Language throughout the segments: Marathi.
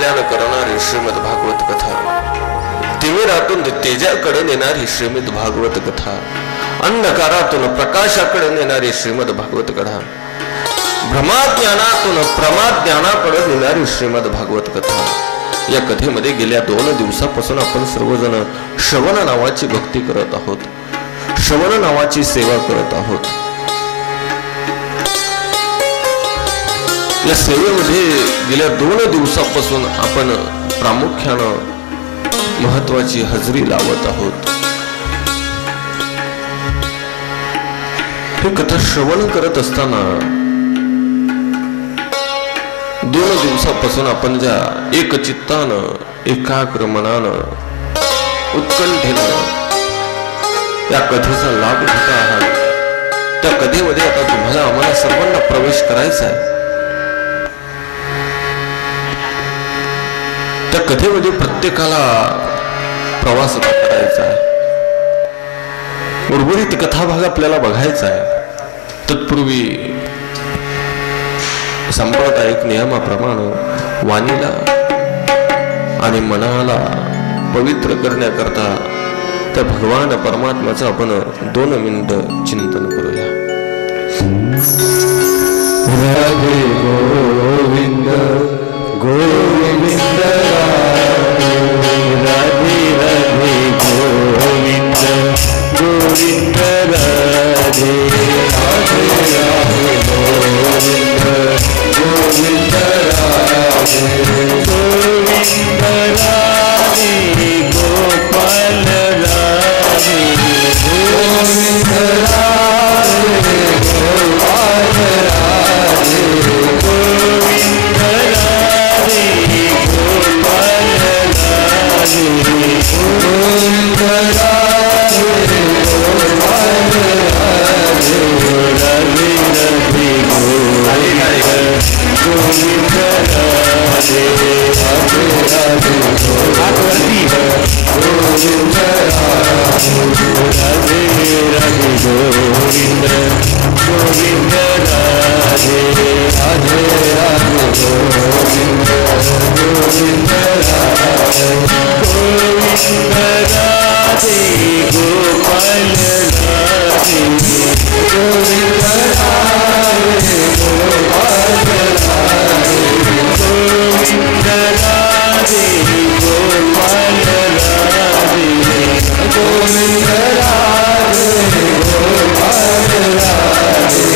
कल्याण करणारी श्रीमद भागवत कथा, तिमिरातून तेजाकडे नेणारी श्रीमद भागवत कथा, अंधकारातून प्रकाशाकडे नेणारी श्रीमद भागवत कथा, भ्रमाज्ञानातून प्रमाज्ञानाकडे नेणारी श्रीमद भागवत कथा. या कथेमध्ये गेल्या 2 दिवसापासून आपण सर्वजण श्रवण नावाची भक्ती करत आहोत, श्रवण नावाची सेवा करत आहोत. या सेवेमध्ये गेल्या 2 दिवसापासून आपण प्रामुख्यानं महत्वाची हजेरी लावत आहोत. ही कथा श्रवण करत असताना 2 दिवसापासून आपण ज्या एकचित्तानं, एकाग्र मनानं, उत्कंठेनं या कथेचा लाभ घेत आहात, त्या कथेमध्ये आता तुम्हाला आम्हाला सर्वांना प्रवेश करायचा आहे. त्या कथेमध्ये प्रत्येकाला प्रवास करायचा आहे. उर्वरित कथाभाग आपल्याला बघायचा आहे. तत्पूर्वी सांप्रदायिक नियमाप्रमाणे वाणीला आणि मनाला पवित्र करण्याकरता त्या भगवान परमात्म्याचं आपण 2 मिनिटं चिंतन करूया. राधे गोविंद गोविंद राधे राधे गोविंद गोविंद राधे राधे राधे गोविंद गोविंद राधे गोविंद राधे गोपाल राधे गोविंद राधे गोपाल राधे गोविंद राधे गोपाल राधे गोविंद राधे गोपाल राधे राधे राधे गोविंद राधे राधे राधे गोविंद राधे राधे गोविंद गोविंद राधे राधे राधे गोविंद गोविंद राधे गोविंद राधे गोपाल राधे गोविंद राधे गोपाल राधे गोविंद राधे गोपाल राधे गोविंद राधे गोपाल राधे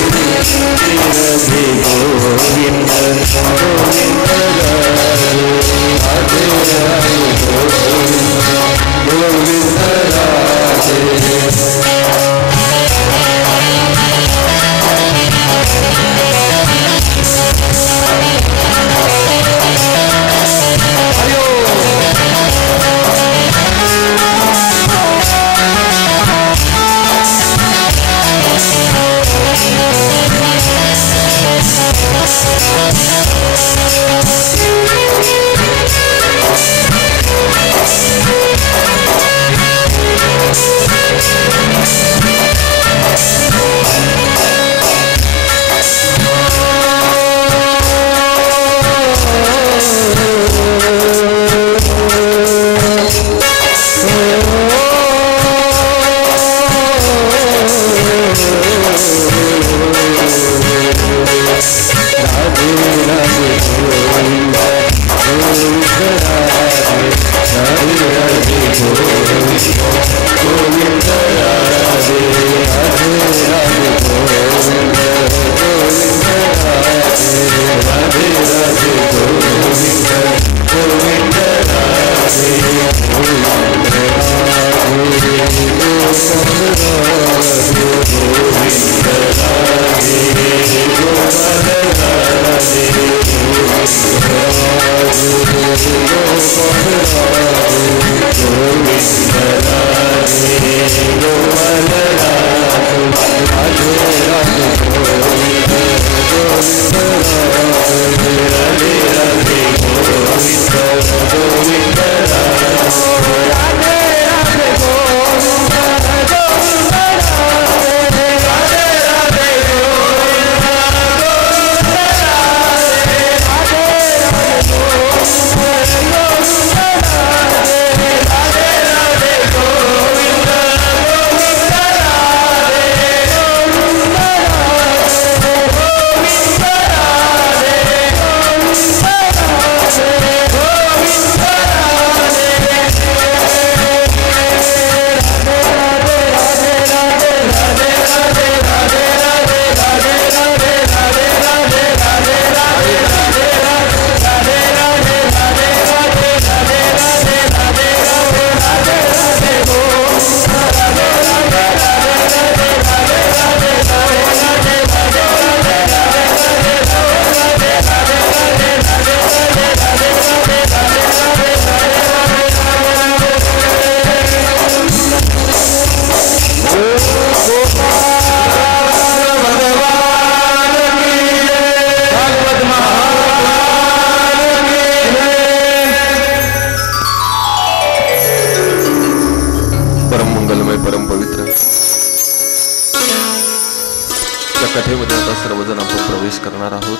सत्राला सर्वजण आपण प्रवेश करणार आहोत.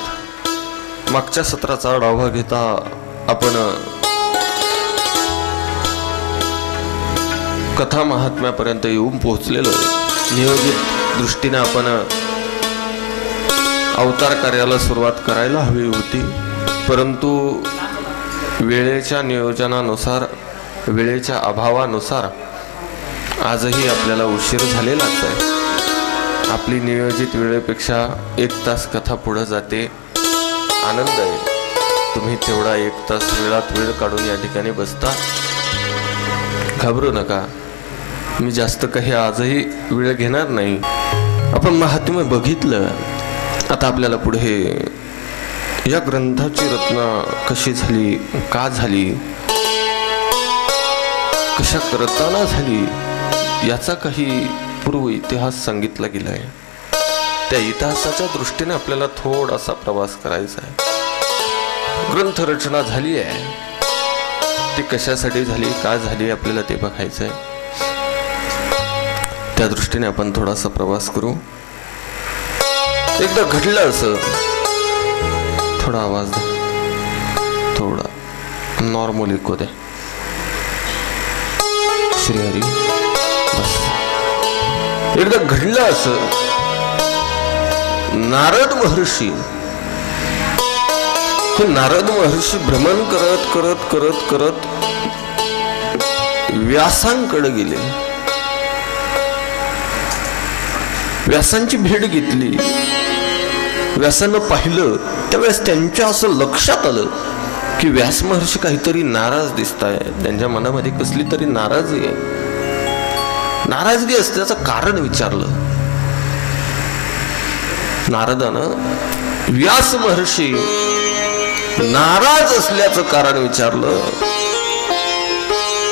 मागच्या सत्राचा आढावा घेता आपण कथा महात्म्यापर्यंत येऊन पोहोचलेलो आहे. नियोजित दृष्टीने आपण अवतार कार्याला सुरुवात करायला हवी होती, परंतु वेळेच्या नियोजनानुसार, वेळेच्या अभावानुसार आजही आपल्याला उशीर झालेलाच आहे. आपली नियोजित वेळेपेक्षा 1 तास कथा पुढे जाते. आनंद आहे, तुम्ही तेवढा 1 तास वेळात वेळ काढून या ठिकाणी बसता. घाबरू नका, मी जास्त काही आजही वेळ घेणार नाही. आपण महात्म्य बघितलं. आता आपल्याला पुढे या ग्रंथाची रचना कशी झाली, का झाली, कशा करताना झाली, याचा काही पूर्व इतिहास सांगितला गेलाय. त्या इतिहासाच्या दृष्टीने आपल्याला थोडासा प्रवास करायचा आहे. ग्रंथ रचना झाली आहे, ती कशासाठी झाली, का झाली, आपल्याला ते बघायचं आहे. त्या दृष्टीने आपण थोडासा प्रवास करू. एकदा घडलं असं, थोडा आवाज दे, थोडा नॉर्मल इको दे. श्रीहरी बस. एकदा घडलं असं, नारद महर्षी भ्रमण करत करत करत करत व्यासांकडे गेले. व्यासांची भेट घेतली. व्यासानं पाहिलं त्यावेळेस त्यांच्या असं लक्षात आलं की व्यास महर्षी काहीतरी नाराज दिसताय. त्यांच्या मनामध्ये कसली तरी नाराजगी आहे. नाराजगी असल्याचं कारण विचारलं. नारदानं व्यास महर्षी नाराज असल्याचं कारण विचारलं.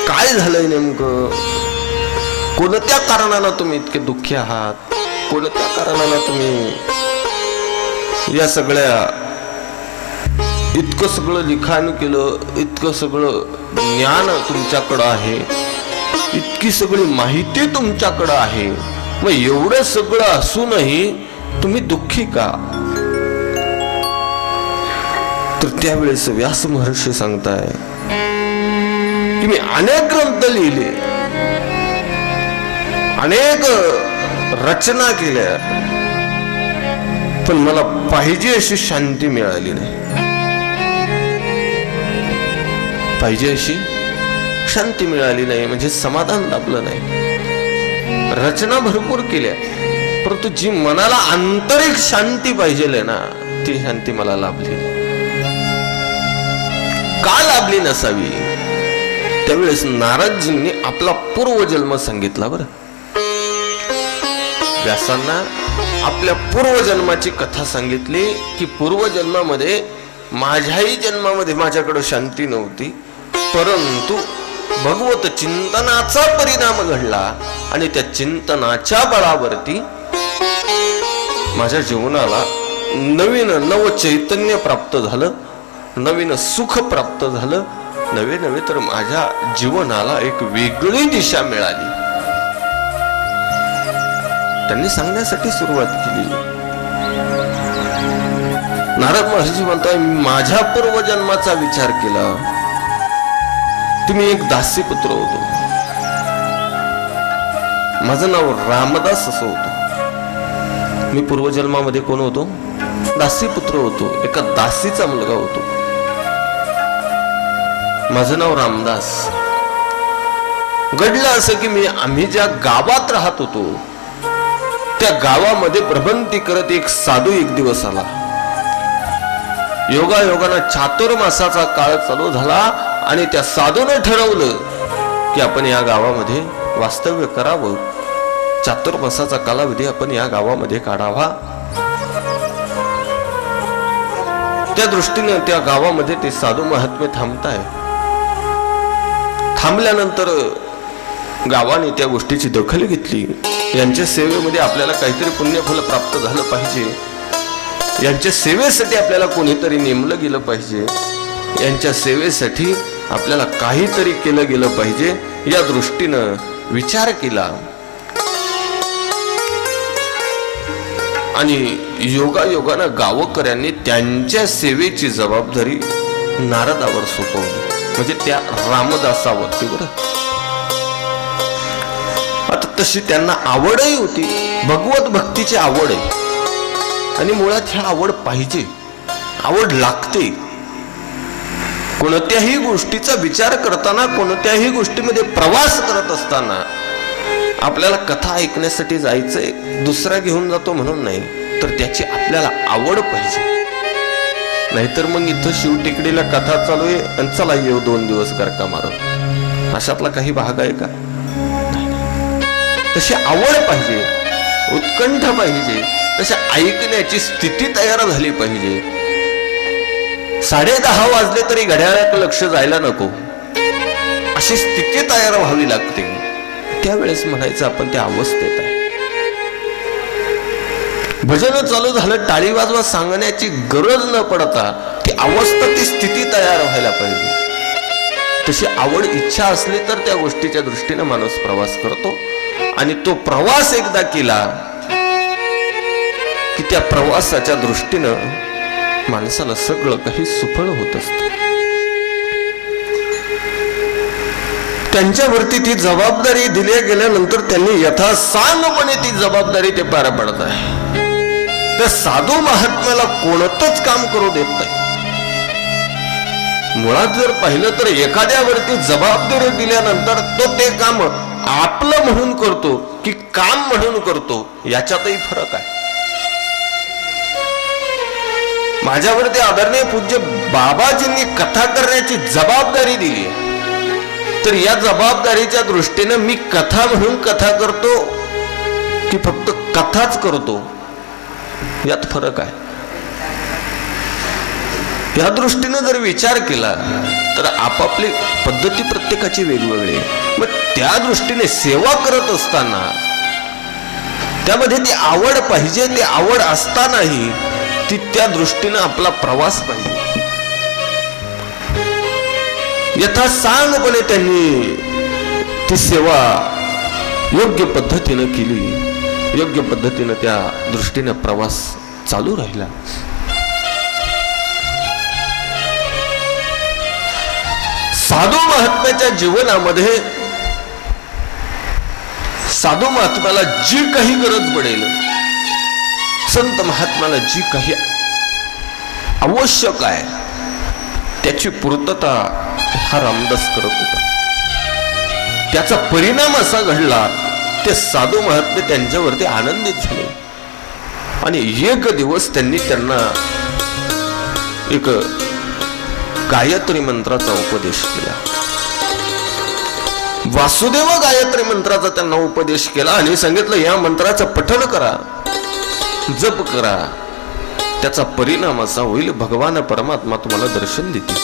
काय झालंय नेमकं, कोणत्या कारणानं तुम्ही इतके दुःखी आहात, कोणत्या कारणानं तुम्ही या सगळ्या इतकं सगळं लिखाण केलं, इतकं सगळं ज्ञान तुमच्याकडं आहे, इतकी सगळी माहिती तुमच्याकडं आहे, मग एवढं सगळं असूनही तुम्ही दुःखी का. तर त्यावेळेस व्यास महर्षी सांगताय की मी अनेक ग्रंथ लिहिले, अनेक रचना केल्या, पण मला पाहिजे अशी शांती मिळाली नाही. पाहिजे अशी शांती मिळाली नाही म्हणजे समाधान लाभलं नाही. रचना भरपूर केल्या, परंतु जी मनाला आंतरिक शांती पाहिजे ना, ती शांती मला लाभली नाही. का लाभली नसावी. त्यावेळेस नारदजींनी आपला पूर्वजन्म सांगितला. बरं, व्यासांना आपल्या पूर्वजन्माची कथा सांगितली की पूर्वजन्मामध्ये माझ्याही जन्मामध्ये माझ्याकडे शांती नव्हती, परंतु भगवत चिंतनाचा परिणाम घडला आणि त्या चिंतनाच्या बळावरती माझ्या जीवनाला नवीन नव चैतन्य प्राप्त झालं, नवीन सुख प्राप्त झालं, नवे नवे तर माझ्या जीवनाला एक वेगळी दिशा मिळाली. त्यांनी सांगण्यासाठी सुरुवात केली. नारद महर्षी म्हणताय माझ्या पूर्वजन्माचा विचार केला. तुम्ही एक दासीपुत्र होतो. माझं नाव रामदास असं होतं. मी पूर्वजन्मामध्ये कोण होतो? दासीपुत्र होतो. एका दासीचा मुलगा होतो. माझं नाव रामदास. घडलं असं की आम्ही ज्या गावात राहत होतो त्या गावामध्ये प्रबंधी करत एक साधू एक दिवस आला. योगायोगानं चातुर्मासाचा काळ चालू झाला आणि त्या साधूने ठरवलं की आपण या गावामध्ये वास्तव्य करावं. चातुर्मासाचा कालावधी आपण या गावामध्ये काढावा. त्या दृष्टीने त्या गावामध्ये ते साधू महात्मे थांबताय. थांबल्यानंतर गावाने त्या गोष्टीची दखल घेतली. यांच्या सेवेमध्ये आपल्याला काहीतरी पुण्यफल प्राप्त झालं पाहिजे, यांच्या सेवेसाठी आपल्याला कोणीतरी नेमलं गेलं पाहिजे, यांच्या सेवेसाठी आपल्याला काहीतरी केलं गेलं पाहिजे. या दृष्टीनं विचार केला. आणि योगायोगानं गावकऱ्यांनी त्यांच्या सेवेची जबाबदारी नारदावर सोपवली, म्हणजे त्या रामदासावरती. बरं, आता तशी त्यांना आवडही होती, भगवत भक्तीची आवड आहे. आणि मुळात ह्या आवड पाहिजे, आवड लागते. कोणत्याही गोष्टीचा विचार करताना, कोणत्याही गोष्टीमध्ये प्रवास करत असताना आपल्याला कथा ऐकण्यासाठी जायचंय, दुसरा घेऊन जातो म्हणून नाही, तर त्याची आपल्याला आवड पाहिजे. नाहीतर मग इथं शिवटेकडीला कथा चालू आहे आणि चला येऊ 2 दिवस करका मारत, अशातला काही भाग आहे का? तशी आवड पाहिजे, उत्कंठ पाहिजे, तशा ऐकण्याची स्थिती तयार झाली पाहिजे. 10:30 वाजले तरी घड्याळात लक्ष जायला नको, अशी स्थिती तयार व्हावी लागते. त्यावेळेस म्हणायचं आपण त्या अवस्थेत आहे. भजन चालू झालं, टाळी वाजवा सांगण्याची गरज न पडता ती अवस्था, ती स्थिती तयार व्हायला पाहिजे. तशी आवड, इच्छा असली तर त्या गोष्टीच्या दृष्टीने माणूस प्रवास करतो. आणि तो प्रवास एकदा केला की त्या प्रवासाच्या दृष्टीनं माणसाला सगळं काही सुफळ होत असतं. त्यांच्यावरती ती जबाबदारी दिली गेल्यानंतर त्यांनी यथासांगपणे ती जबाबदारी ते पार पडत आहे. त्या साधू महात्म्याला कोणतंच काम करू देत नाही. मुळात जर पाहिलं तर एखाद्यावरती जबाबदारी दिल्यानंतर तो ते काम आपलं म्हणून करतो की काम म्हणून करतो, याच्यातही फरक आहे. माझ्यावरती आदरणीय पूज्य बाबाजींनी कथा करण्याची जबाबदारी दिली, तर या जबाबदारीच्या दृष्टीने मी कथा म्हणून कथा करतो की फक्त कथाच करतो, यात फरक आहे. या दृष्टीने जर विचार केला तर आपापली पद्धती प्रत्येकाची वेगवेगळी. मग त्या दृष्टीने सेवा करत असताना त्यामध्ये ती आवड पाहिजे. ती आवड असतानाही ती त्या दृष्टीने आपला प्रवास पाहिजे. यथासांगपणे त्यांनी ती सेवा योग्य पद्धतीने केली, योग्य पद्धतीने त्या दृष्टीने प्रवास चालू राहिला. साधू महात्म्याच्या जीवनामध्ये साधू महात्म्याला जी काही गरज पडेल, संत महात्म्याला जी काही आवश्यक आहे, त्याची पूर्तता हा रामदास करत होता. त्याचा परिणाम असा घडला, ते साधू महात्मे त्यांच्यावरती आनंदित झाले. आणि एक दिवस त्यांनी त्यांना एक गायत्री मंत्राचा उपदेश केला. वासुदेव गायत्री मंत्राचा त्यांना उपदेश केला आणि सांगितलं, या मंत्राचं पठण करा, जप करा, त्याचा परिणाम असा होईल, भगवान परमात्मा तुम्हाला दर्शन देतील.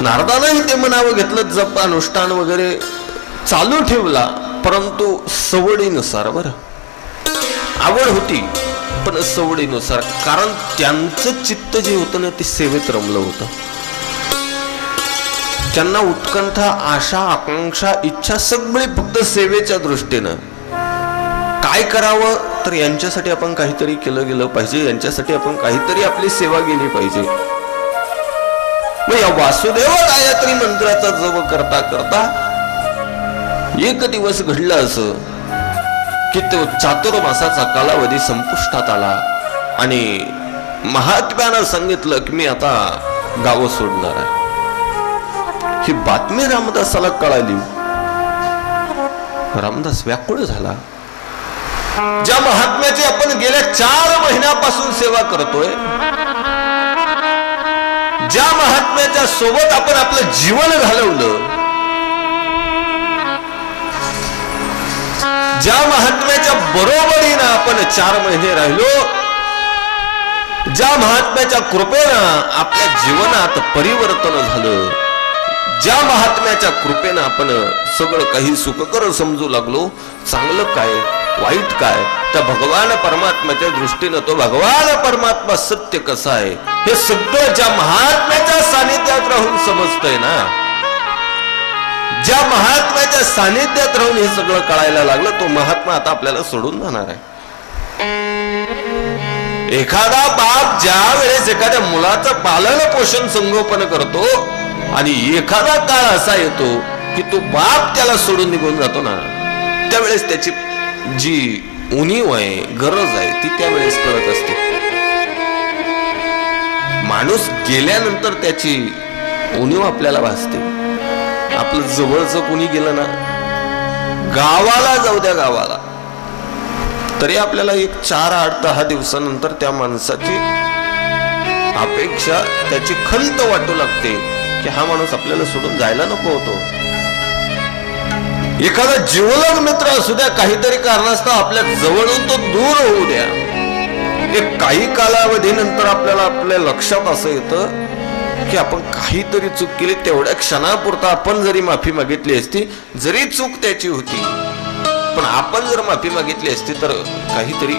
नारदानंही ते मनावं घेतलं, जप अनुष्ठान वगैरे चालू ठेवला, परंतु सवडीनुसार. बरं, आवड होती पण सवडीनुसार, कारण त्यांचं चित्त जे होतं ना ते सेवेत रमलं होतं. त्यांना उत्कंठा, आशा, आकांक्षा, इच्छा सगळी फक्त सेवेच्या दृष्टीनं. काय करावं तर यांच्यासाठी आपण काहीतरी केलं गेलं पाहिजे, यांच्यासाठी आपण काहीतरी आपली सेवा केली पाहिजे. मग या वासुदेव गायत्री मंत्राचा जप करता करता एक दिवस घडलं असं की तो चातुर्मासाचा कालावधी संपुष्टात आला आणि महात्म्यानं सांगितलं की मी आता गाव सोडणार आहे. ही बातमी रामदासाला कळाली. रामदास व्याकुळ झाला. ज्या महात्म्याची आपण गेल्या 4 महिन्यापासून सेवा करतोय, ज्या महात्म्याच्या सोबत आपण आपलं जीवन घालवलं, ज्या महात्म्याच्या बरोबरीनं आपण 4 महिने राहिलो, ज्या महात्म्याच्या कृपेनं आपल्या जीवनात परिवर्तन झालं, ज्या महात्म्याच्या कृपेनं आपण सगळं काही सुखकर समजू लागलो, चांगलं काय वाईट काय, त्या भगवान परमात्म्याच्या दृष्टीनं तो भगवान परमात्मा सत्य कसा आहे हे सगळं ज्या महात्म्याच्या सानिध्यात राहून समजतंय ना, ज्या महात्म्याच्या सानिध्यात राहून हे सगळं कळायला लागलं तो महात्मा आता आपल्याला सोडून जाणार आहे. एखादा बाप ज्या वेळेस एखाद्या मुलाचं पालन पोषण संगोपन करतो आणि एखादा काळ असा येतो की तो बाप त्याला सोडून निघून जातो ना, त्यावेळेस त्याची जी उणीव आहे, गरज आहे, ती त्यावेळेस कळत असते. माणूस गेल्यानंतर त्याची उणीव आपल्याला भासते. आपलं जवळचं कोणी गेलं ना, गावाला जाऊ द्या गावाला, तरी आपल्याला एक 4-8-10 दिवसानंतर त्या माणसाची अपेक्षा, त्याची खंत वाटू लागते की हा माणूस आपल्याला सोडून जायला नको होतो. एखादा जिवलग मित्र असू द्या, काहीतरी कारणास्तव आपल्या जवळून तो दूर होऊ द्या, एक काही कालावधीनंतर आपल्याला आपल्या लक्षात असं येतं की आपण काहीतरी चूक केली. तेवढ्या क्षणापुरता आपण जरी माफी मागितली असती, जरी चूक त्याची होती, पण आपण जर माफी मागितली असती तर काहीतरी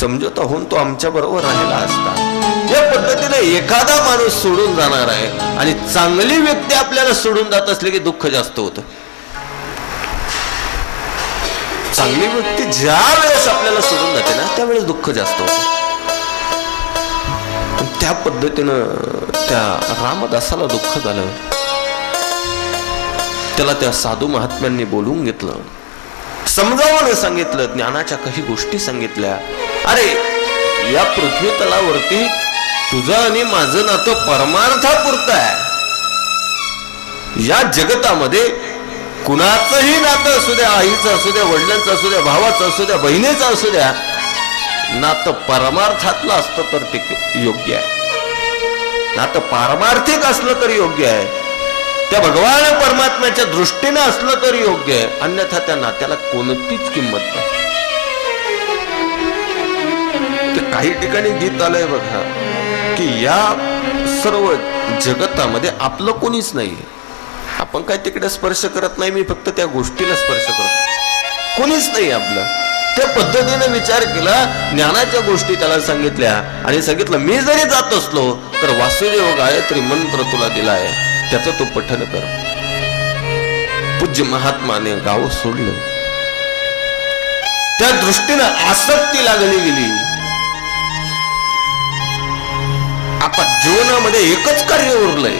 समझोता होऊन तो आमच्या बरोबर राहिला असता. या पद्धतीने एखादा माणूस सोडून जाणार आहे आणि चांगली व्यक्ती आपल्याला सोडून जात असली की दुःख जास्त होतं. चांगली व्यक्ती ज्या वेळेस आपल्याला सोडून जाते ना, त्यावेळेस दुःख जास्त होतं. त्या पद्धतीनं त्या रामदासाला दुःख झालं. त्याला त्या साधू महात्म्यांनी बोलून घेतलं, समजावून सांगितलं, ज्ञानाच्या काही गोष्टी सांगितल्या. अरे या पृथ्वी तलावरती तुझं आणि माझं नातं परमार्थापुरतं आहे. या जगतामध्ये कुणाचंही नातं असू द्या, आईचं असू द्या, वडिलांचं असू द्या, भावाचं असू द्या, बहिणीचं असू द्या, नातं परमार्थातलं असतं तर ते योग्य आहे. नातं पारमार्थिक असलं तरी योग्य आहे, त्या भगवान परमात्म्याच्या दृष्टीने असलं तरी योग्य आहे. अन्यथा त्या नात्याला कोणतीच किंमत नाही. तर काही ठिकाणी गीत आलंय बघा की या सर्व जगतामध्ये आपलं कोणीच नाही. आपण काय तिकडे स्पर्श करत नाही, मी फक्त त्या गोष्टीला स्पर्श करतो, कोणीच नाही आपलं. त्या पद्धतीने विचार केला, ज्ञानाच्या गोष्टी त्याला सांगितल्या आणि सांगितलं मी जरी जात असलो तर वासुदेव गायत्री मंत्र तुला दिलाय, त्याचं तू पठन कर. पूज्य महात्माने गाव सोडलं. त्या दृष्टीनं आसक्ती लागली गेली. आता जीवनामध्ये एकच कार्य उरलंय,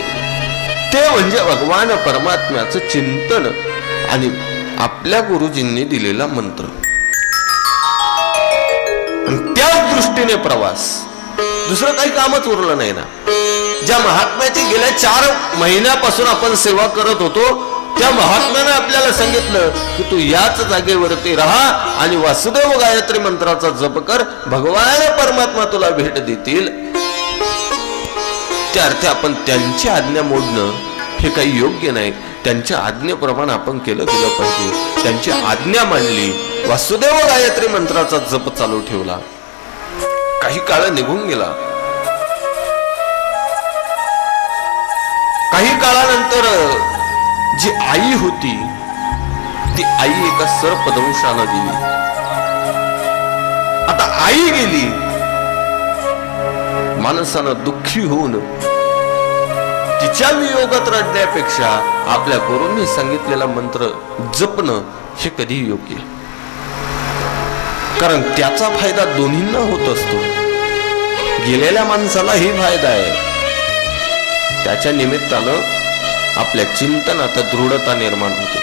ते म्हणजे भगवान परमात्म्याचं चिंतन आणि आपल्या गुरुजींनी दिलेला मंत्र. त्याच दृष्टीने प्रवास, दुसरं काही कामच उरलं नाही ना. ज्या महात्म्याची गेल्या 4 महिन्यापासून आपण सेवा करत होतो, त्या महात्म्याने आपल्याला सांगितलं की तू याच जागेवरती राहा आणि वासुदेव गायत्री मंत्राचा जप कर, भगवान परमात्मा तुला भेट देतील. त्या अर्थी आपण त्यांची आज्ञा मोडणं हे काही योग्य नाही. त्यांच्या आज्ञेप्रमाणे आपण केलं पाहिजे. त्यांची आज्ञा मानली, वासुदेव गायत्री मंत्राचा जप चालू ठेवला. काही काळ निघून गेला. काही काळानंतर जी आई होती ती आई एका सर्पदंशानं गेली. आता आई गेली, माणसानं दुःखी होऊन तिच्या वियोगात रडण्यापेक्षा आपल्या गुरूंनी सांगितलेला मंत्र जपणं हे कधी योग्य. कारण त्याचा फायदा दोन्हींना होत असतो. गेलेल्या माणसालाही फायदा आहे, त्याच्या निमित्तानं आपल्या चिंतनात दृढता निर्माण होते.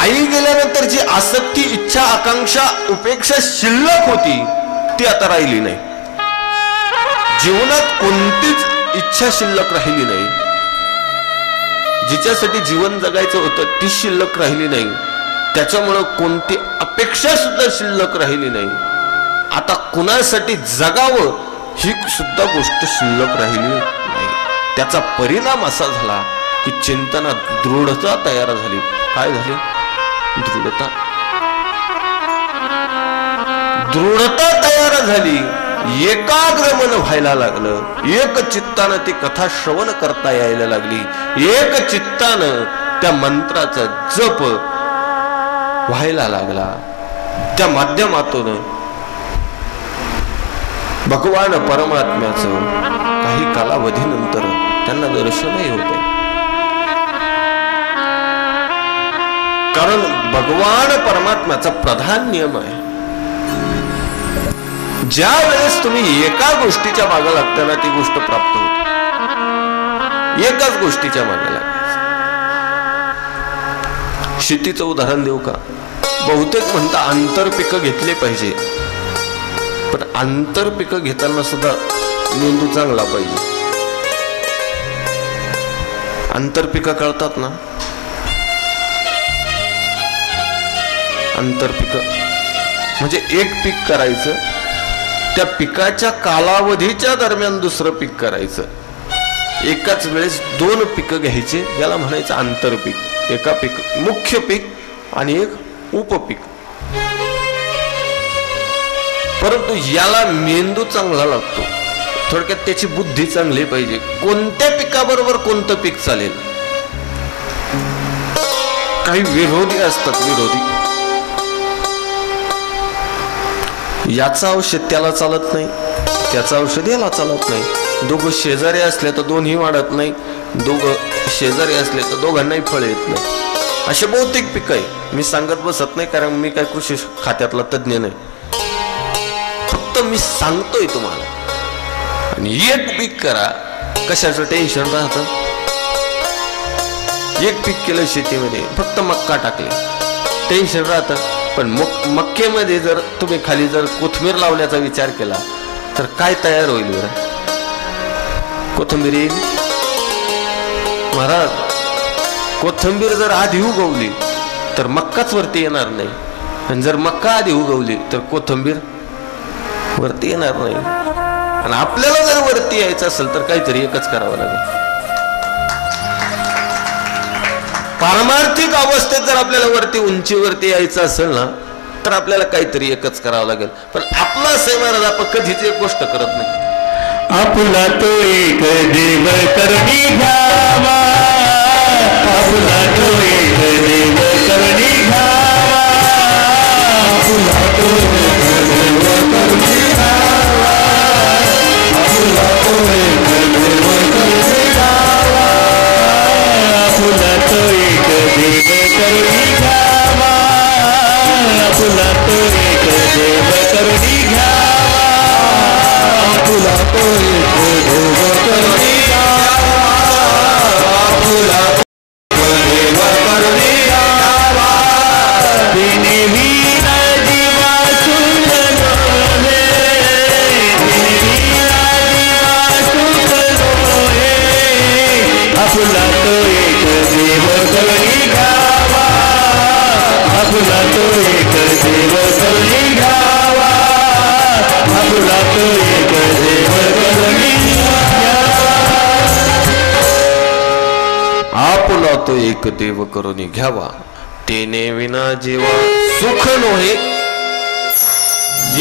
आई गेल्यानंतर जी आसक्ती, इच्छा, आकांक्षा, उपेक्षा शिल्लक होती ती आता राहिली नाही. जीवनात कोणतीच इच्छा शिल्लक राहिली नाही. जिच्यासाठी जीवन जगायचं होतं ती शिल्लक राहिली नाही. त्याच्यामुळं कोणती अपेक्षा सुद्धा शिल्लक राहिली नाही. आता कुणासाठी जगावं ही सुद्धा गोष्ट शिल्लक राहिली नाही. त्याचा परिणाम असा झाला की चिंतनात दृढता तयार झाली. काय झाली? दृढता तयार झाली. एकाग्र मन व्हायला लागलं. एक चित्तानं ती कथा श्रवण करता यायला लागली. एक चित्तानं त्या मंत्राचा जप व्हायला लागला. त्या माध्यमातून भगवान परमात्म्याचं काही कालावधीनंतर त्यांना दर्शनही होते. कारण भगवान परमात्म्याचा प्रधान नियम आहे, ज्या वेळेस तुम्ही एका गोष्टीच्या मागे लागता ना ती गोष्ट प्राप्त होते. एकाच गोष्टीच्या मागे लागायचं. शेतीचं उदाहरण देऊ का? बहुतेक म्हणता आंतरपिकं घेतले पाहिजे, पण आंतरपिकं घेताना सुद्धा मेंदू चांगला पाहिजे. आंतरपिकं कळतात ना? आंतरपिकं म्हणजे एक पीक करायचं, त्या पिकाच्या कालावधीच्या दरम्यान दुसरं पीक करायचं. एकाच वेळेस 2 पिकं घ्यायचे, याला म्हणायचं आंतरपीक. एका पीक मुख्य पीक आणि एक उपपीक. परंतु याला मेंदू चांगला लागतो. थोडक्यात त्याची बुद्धी चांगली पाहिजे. कोणत्या पिकाबरोबर कोणतं पीक चालेल. काही विरोधी असतात, विरोधी. याचं औषध त्याला चालत नाही, त्याचं औषध याला चालत नाही. दोघं शेजारी असले तर दोन्ही वाढत नाही, दोघं शेजारी असले तर दोघांनाही फळ येत नाही. असे बहुतेक पिक आहे. मी सांगत बसत नाही, कारण मी काय कृषी खात्यातला तज्ञ नाही. फक्त मी सांगतोय तुम्हाला. आणि एक पीक करा, कशाचं टेन्शन राहतं. एक पीक केलं शेतीमध्ये, फक्त मक्का टाकले, टेन्शन राहतं. पण मक्केमध्ये जर तुम्ही खाली जर कोथिंबीर लावण्याचा विचार केला तर काय तयार होईल बरं? कोथिंबीर येईल महाराज. कोथिंबीर जर आधी उगवली तर मक्काच वरती येणार नाही, आणि जर मक्का आधी उगवली तर कोथिंबीर वरती येणार नाही. आणि आपल्याला जर वरती यायचं असेल तर काहीतरी एकच करावं लागेल. पारमार्थिक अवस्थेत जर आपल्याला वरती उंचीवरती यायचं असेल ना तर आपल्याला काहीतरी एकच करावं लागेल. पण आपला असे महाराज आपण कधीच एक गोष्ट करत नाही. आपला तो एक देव करणी घ्यावा, आपला तो एक देव करणी घ्यावा, आपला तो एक देव करणी घ्यावा, आपला तो एक देव करणी घ्यावा, आपला तो एक देव करणी घ्यावा, आपला तो एक देव करणी घ्यावा, आपला तो एक देव करणी घ्यावा, आपला तो देव करणी घ्यावा. तिने वीणा दिवा सुंदर हे, तिने वीणा दिवा सुंदर हे, आपला तो एक देव करणी घ्यावा, आपला तो एक देव करणी घ्यावा, आपला तो एक देव करणी घ्यावा. आपला तो एक देव करून घ्यावा, तेने विना जीवा सुख नोहे.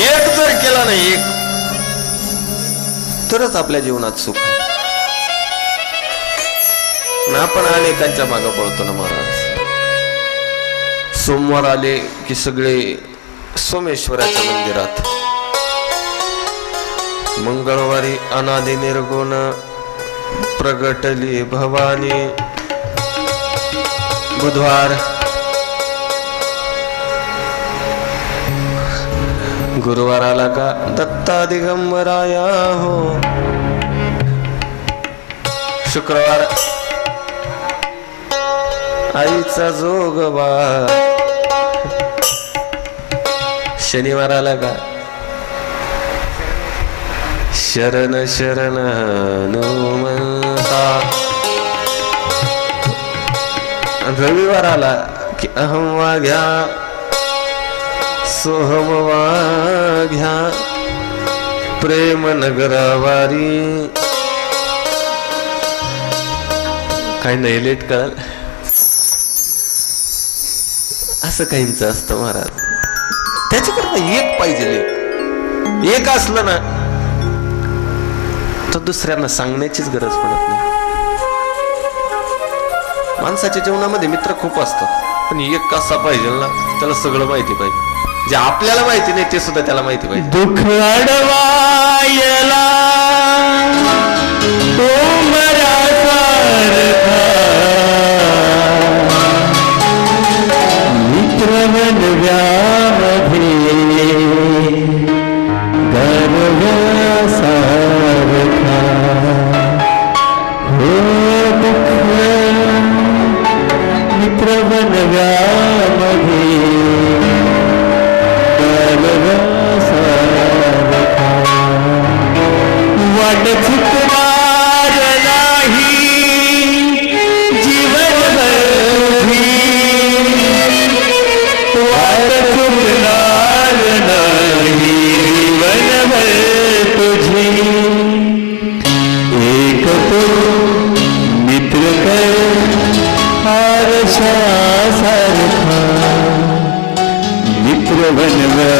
एक जर केला नाही एक तरच आपल्या जीवनात सुख आहे. आपण अनेकांच्या मागे पळतो ना महाराज. सोमवार आले की सगळे सोमेश्वराच्या मंदिरात, मंगळवारी अनादि निर्गुण प्रगटली भवानी, बुधवार गुरुवार आला का दत्ता दिगंबराया हो, शुक्रवार आईचा जोगवा, शनिवार आला का शरण शरण हनुमंता, रविवार आला की अहम वाघ्या सोहम वाघ्या, प्रेम नगरावारी. काय नाही लेट कळाल असं काहींच असतं महाराज. त्याच्याकरता एक पाहिजे. एक असलं ना तर दुसऱ्यांना सांगण्याचीच गरज पडत नाही. माणसाच्या जीवनामध्ये मित्र खूप असतात, पण एक कसा पाहिजे ना त्याला सगळं माहिती पाहिजे. जे आपल्याला माहिती नाही ते सुद्धा त्याला माहिती पाहिजे. दुःख अडवायला तो मित्र कर आरशा सारखा मित्र बनवा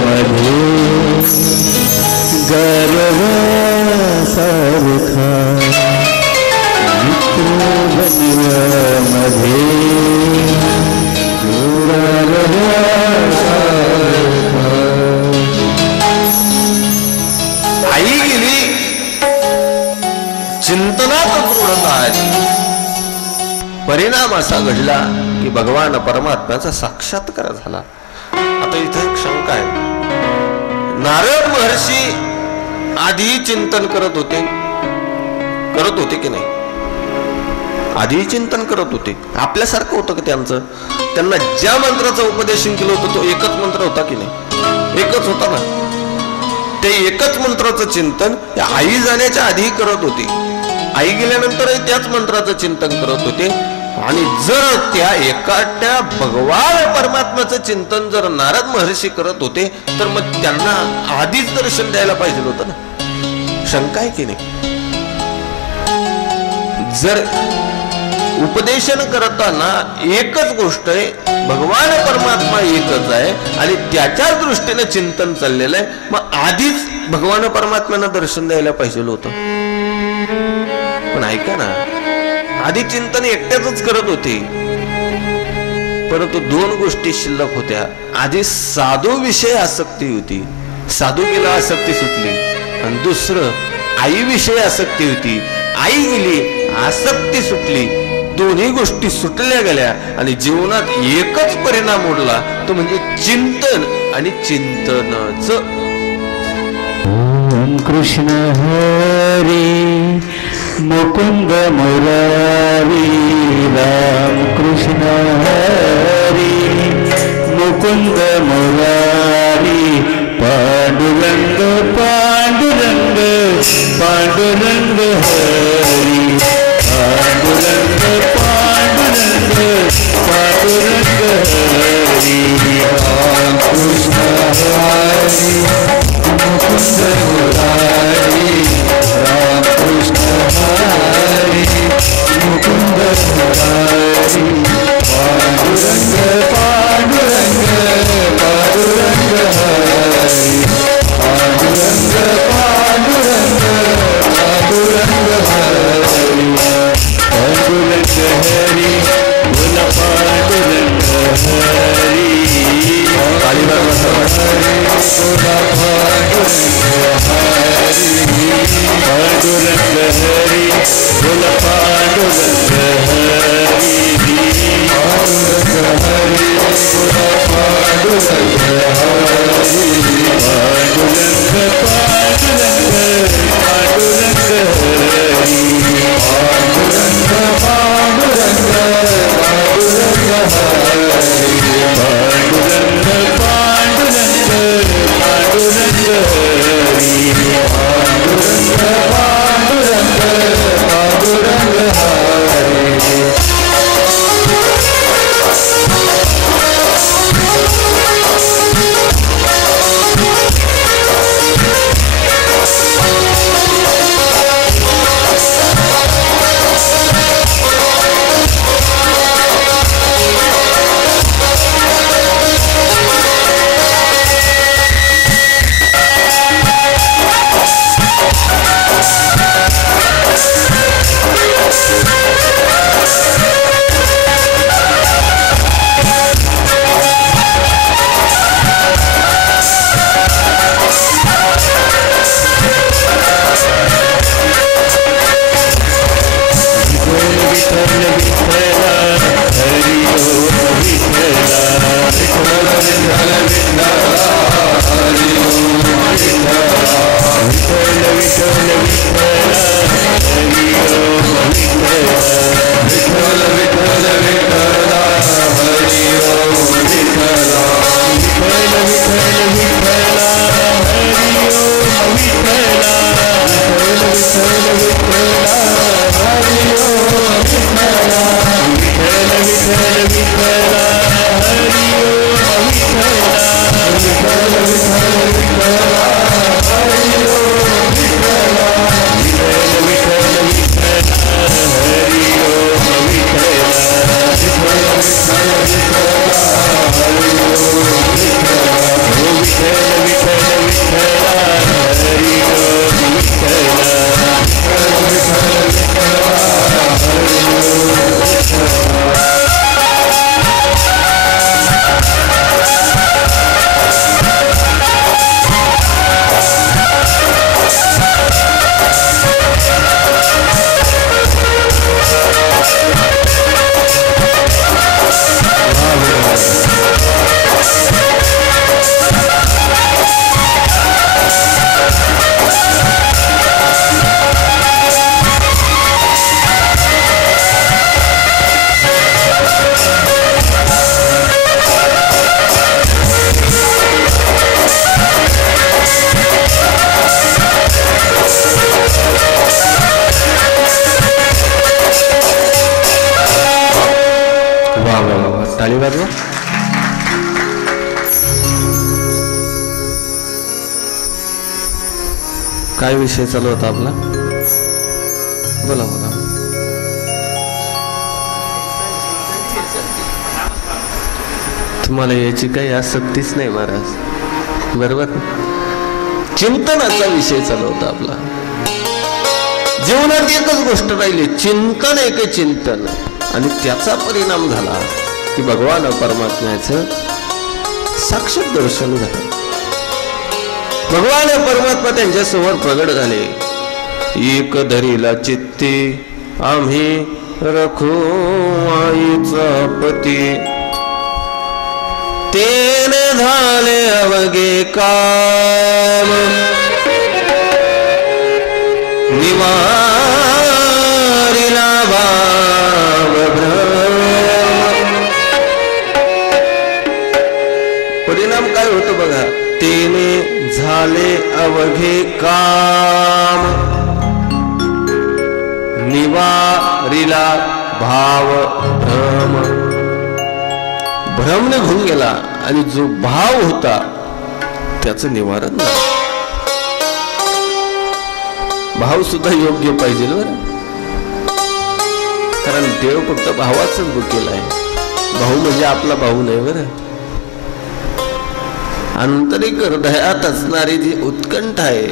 मध्ये गर्व सारखा मित्र बनवा मध्ये आई गेली चिंतनात दृढता आली. परिणाम असा घडला की भगवान परमात्म्याचा साक्षात्कार झाला. आता इथे एक शंका आहे. नारद महर्षी आधी चिंतन करत होते की नाही? आधी चिंतन करत होते. आपल्यासारखं होतं की त्यांना ज्या मंत्राचं उपदेशन केलं होतं तो एकच मंत्र होता की नाही? एकच होता ना. ते एकच मंत्राचं चिंतन आई जाण्याच्या आधी करत होते. आई गेल्यानंतरही त्याच मंत्राचं चिंतन करत होते. आणि जर त्या एकाट्या भगवान परमात्म्याचं चिंतन जर नारद महर्षी करत होते तर मग त्यांना आधीच दर्शन द्यायला पाहिजे होतं ना. शंका आहे की नाही? जर उपदेशन करताना एकच गोष्ट आहे, भगवान परमात्मा एकच आहे आणि त्याच्याच दृष्टीने चिंतन चाललेलं आहे, मग आधीच भगवान परमात्म्यांना दर्शन द्यायला पाहिजे होतं. पण ऐका ना, आधी चिंतन एकट्याच करत होते, परंतु दोन गोष्टी शिल्लक होत्या. आधी साधू विषय आसक्ती होती, साधूकीला आसक्ती सुटली. आणि दुसरं आई विषय आसक्ती होती, आई गेली, आसक्ती सुटली. दोन्ही गोष्टी सुटल्या गेल्या आणि जीवनात एकच परिणाम उरला, तो म्हणजे चिंतन आणि चिंतनच. ओम कृष्ण हरी मुकुंद मुरारी राम कृष्ण हरी मुकुंद मुरारी पांडुरंग पांडुरंग पांडुरंग हरी पांडुरंग पांडुरंग पांडुरंग हरी राम कृष्ण हरी मुकुंद मुरारी राम कृष्ण हरी मुकुंद मुरारी पांडुरंग पांडुरंग पांडुरंग हरी पांडुरंग पांडुरंग पांडुरंग हरी पांडुरंग हरी बोल पांडुरंग हरी पांडुरंग हरी पांडुरंग हरी बोल पांडुरंग हरी पांडुरंग हरी बोल पांडुरंग हरी पांडुरंग पांडुरंग पांडुरंग हरी पांडुरंग पांडुरंग पांडुरंग हरी पांडुरंग पांडुरंग पांडुरंग हरी पांडुरंग पांडुरंग पांडुरंग टाळी वाजवा. काय विषय चालू होता आपला? बोला बोला. तुम्हाला याची काही आसक्तीच नाही महाराज, बरोबर. चिंतनाचा विषय चालू होता आपला. जीवनात एकच गोष्ट राहिली, चिंतन, एक चिंतन, आणि त्याचा परिणाम झाला की भगवान परमात्म्याचं साक्षात दर्शन झालं. भगवान परमात्मा त्यांच्या समोर प्रगट झाले. एक धरीला चित्ती आम्ही रखो आईचा पती, तेने झाले अवघे काम, निवारिला भाव भ्रम. परिणाम काय होतो बघा. तेने झाले अवघे काम, निवारिला भाव भ्रम. भ्रम निघून गेला आणि जो भाव होता त्याचं निवारण झालं. भाव सुद्धा योग्य पाहिजे बरं, कारण देव फक्त भावाच केला आहे. भाऊ म्हणजे आपला भाऊ नाही बरं. आंतरिक हृदयात असणारी जी उत्कंठा आहे,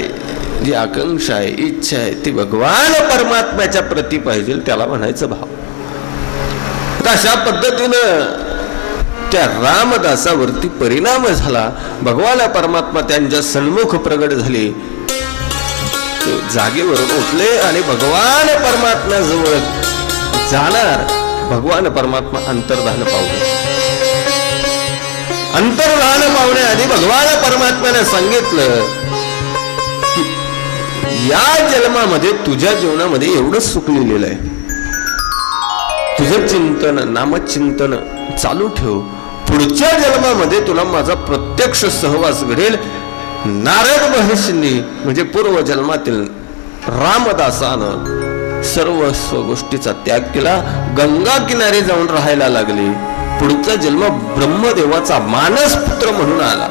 जी आकांक्षा आहे, इच्छा आहे, ती भगवान परमात्म्याच्या प्रती पाहिजे, त्याला म्हणायचं भाव. अशा पद्धतीनं त्या रामदासावरती परिणाम झाला. भगवान परमात्मा त्यांच्या सन्मुख प्रगट झाले. जागेवरून उठले आणि भगवान परमात्म्याजवळ जाणार. भगवान परमात्मा अंतर्धान पावले. अंतर्धान पावण्याआधी भगवान परमात्म्याने सांगितलं की या जन्मामध्ये तुझ्या जीवनामध्ये एवढंच सुख लिहिलेलं आहे. तुझं चिंतन, नामचिंतन चालू ठेव. पुढच्या जन्मामध्ये तुला माझा प्रत्यक्ष सहवास घडेल. नारद महर्षींनी म्हणजे पूर्व जन्मातील रामदासानं सर्वस्व गोष्टीचा त्याग केला. गंगा किनारी जाऊन राहायला लागले. पुढचा जन्म ब्रह्मदेवाचा मानसपुत्र म्हणून आला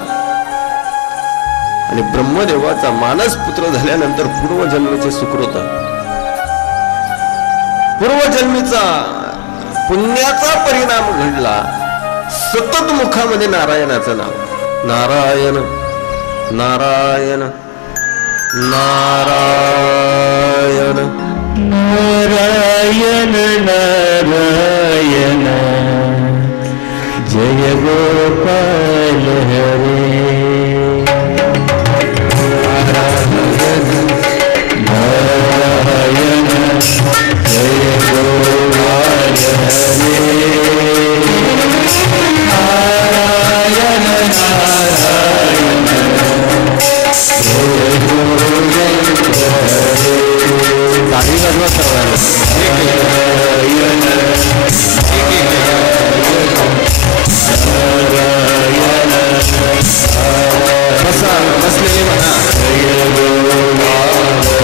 आणि ब्रह्मदेवाचा मानसपुत्र झाल्यानंतर पूर्वजन्मीचे सुकृत, पूर्वजन्मीचा पुण्याचा परिणाम घडला. सतत मुखामध्ये नारायणाचं नाव, नारायण नारायण नारायण नारायण नारायण जय गोपाल हरे. नारायण नारायण जय गोपाल हरे. बसलेले म्हणा. नारायण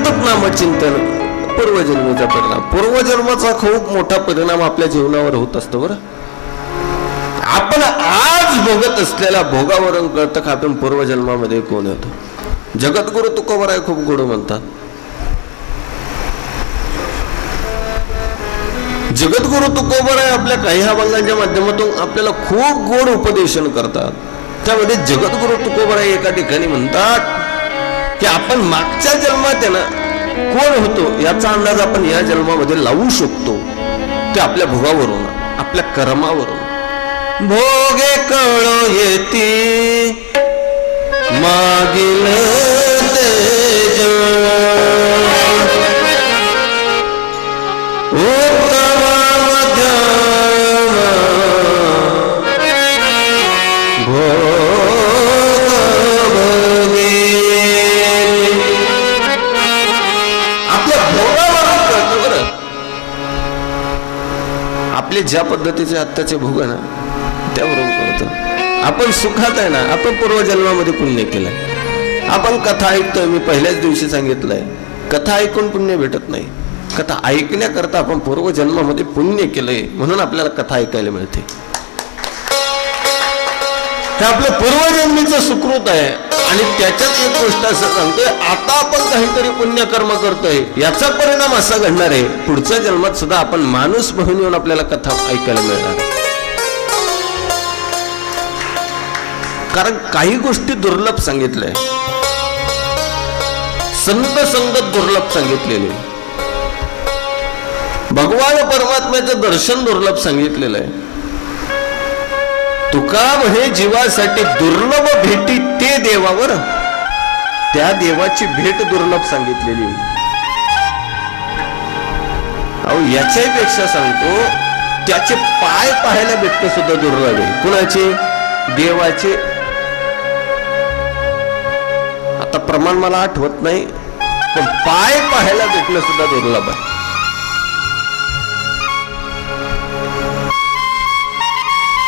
सतत नामचिंतन, पूर्वजन्मीचा परिणाम. पूर्वजन्माचा खूप मोठा परिणाम आपल्या जीवनावर होत असतो बरं. आपण आज भोगत असलेल्या भोगावरून कळतं का आपण पूर्वजन्मामध्ये कोण होतो. जगद्गुरु तुकोबराय खूप गोड म्हणतात. जगद्गुरु तुकोबराय आपल्या काही अभंगांच्या माध्यमातून आपल्याला खूप गोड उपदेशन करतात. त्यामध्ये जगद्गुरु तुकोबराय एका ठिकाणी म्हणतात की आपण मागच्या जन्मात आहे ना कोण होतो याचा अंदाज आपण या जन्मामध्ये लावू शकतो. ते आपल्या भोगावरून, आपल्या कर्मावरून. भोगे कळो येती मागील तेज, उत्तम मध्यम भोग भोगे. आपल्या भोगावरून कळतं बरं. आपले ज्या पद्धतीचे आत्ताचे भोग ना त्यावरून कळतं आपण सुखात आहे ना. आपण पूर्वजन्मामध्ये पुण्य केलंय. आपण कथा ऐकतोय, मी पहिल्याच दिवशी सांगितलंय, कथा ऐकून पुण्य भेटत नाही. कथा ऐकण्याकरता आपण पूर्वजन्मामध्ये पुण्य केलंय म्हणून आपल्याला कथा ऐकायला मिळते. हे आपलं पूर्वजन्मीचं सुकृत आहे. आणि त्याच्यात एक गोष्ट असं सांगतोय, आता आपण काहीतरी पुण्यकर्म करतोय याचा परिणाम असा घडणार आहे पुढच्या जन्मात सुद्धा आपण माणूस म्हणून येऊन आपल्याला कथा ऐकायला मिळणार. कारण काही गोष्टी दुर्लभ सांगितलंय, संत संगत दुर्लभ सांगितलेले, भगवान परमात्म्याचं दर्शन दुर्लभ सांगितलेलं आहे. तुका म्हणे जीवासाठी दुर्लभ भेटी ते देवावर, त्या देवाची भेट दुर्लभ सांगितलेली. अहो याच्याही पेक्षा सांगतो, त्याचे पाय पाहायला भेटणं सुद्धा दुर्लभ आहे. कुणाचे? देवाचे. आता प्रमाण मला आठवत नाही, पण पाय पाहायला भेटणं सुद्धा दुर्लभ आहे.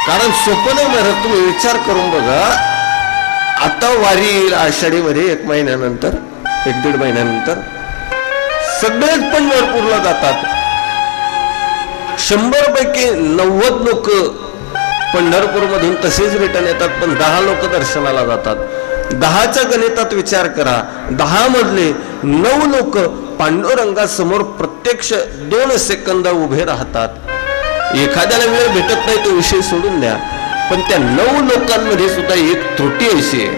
कारण सोपं नाही महाराज. तुम्ही विचार करून बघा, आता वारी येईल आषाढीमध्ये 1 महिन्यानंतर, 1-1.5 महिन्यानंतर सगळेच पंढरपूरला जातात. 100 पैकी 90 लोक पंढरपूर मधून तसेच रिटर्न येतात, पण 10 लोक दर्शनाला जातात. 10च्या गणितात विचार करा, 10 मधले 9 लोक पांडुरंगासमोर प्रत्यक्ष 2 सेकंद उभे राहतात. एखाद्याला वेळ भेटत नाही तो विषय सोडून द्या, पण त्या 9 लोकांमध्ये सुद्धा एक त्रुटी अशी आहे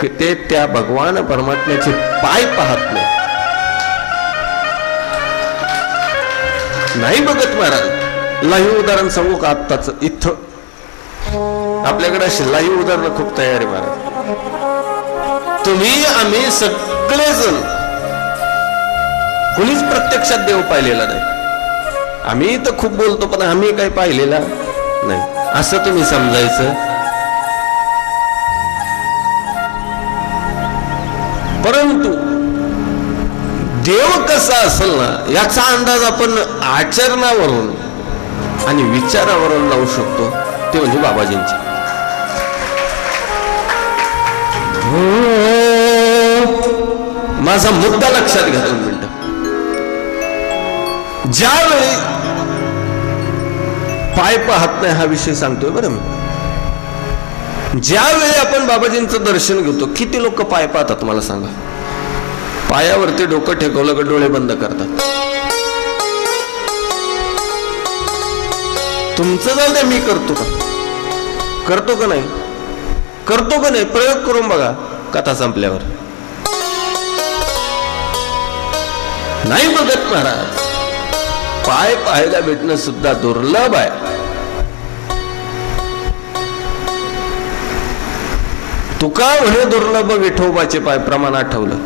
की ते त्या भगवान परमात्म्याचे पाय पाहत नाही बघत महाराज. लाईव्ह उदाहरण सांगू का आत्ताच? इथं आपल्याकडे अशी लाईव्ह उदाहरण खूप तयार आहे महाराज. तुम्ही आम्ही सगळेजण कुणीच प्रत्यक्षात देव पाहिलेला नाही. आम्ही तर खूप बोलतो पण आम्ही काही पाहिलेला नाही असं तुम्ही समजायचं. परंतु देव कसा असेल ना याचा अंदाज आपण आचरणावरून आणि विचारावरून लावू शकतो. ते म्हणजे बाबाजींचे. माझा मुद्दा लक्षात घ्या 2 मिनिटं. ज्यावेळी पाय पाहत नाही हा विषय सांगतोय बरं मी. ज्यावेळी आपण बाबाजींचं दर्शन घेतो, किती लोक पाय पाहतात मला सांगा? पायावरती डोकं ठेवलं का डोळे बंद करतात? तुमचं जाऊ द्या, मी करतो का? करतो का नाही? करतो का नाही? प्रयोग करून बघा कथा संपल्यावर. नाही बघत महाराज. पाय पाहायला भेटणं सुद्धा दुर्लभ आहे. तुका म्हणे दुर्लभ विठोबाचे पाय, प्रमाण आठवलं.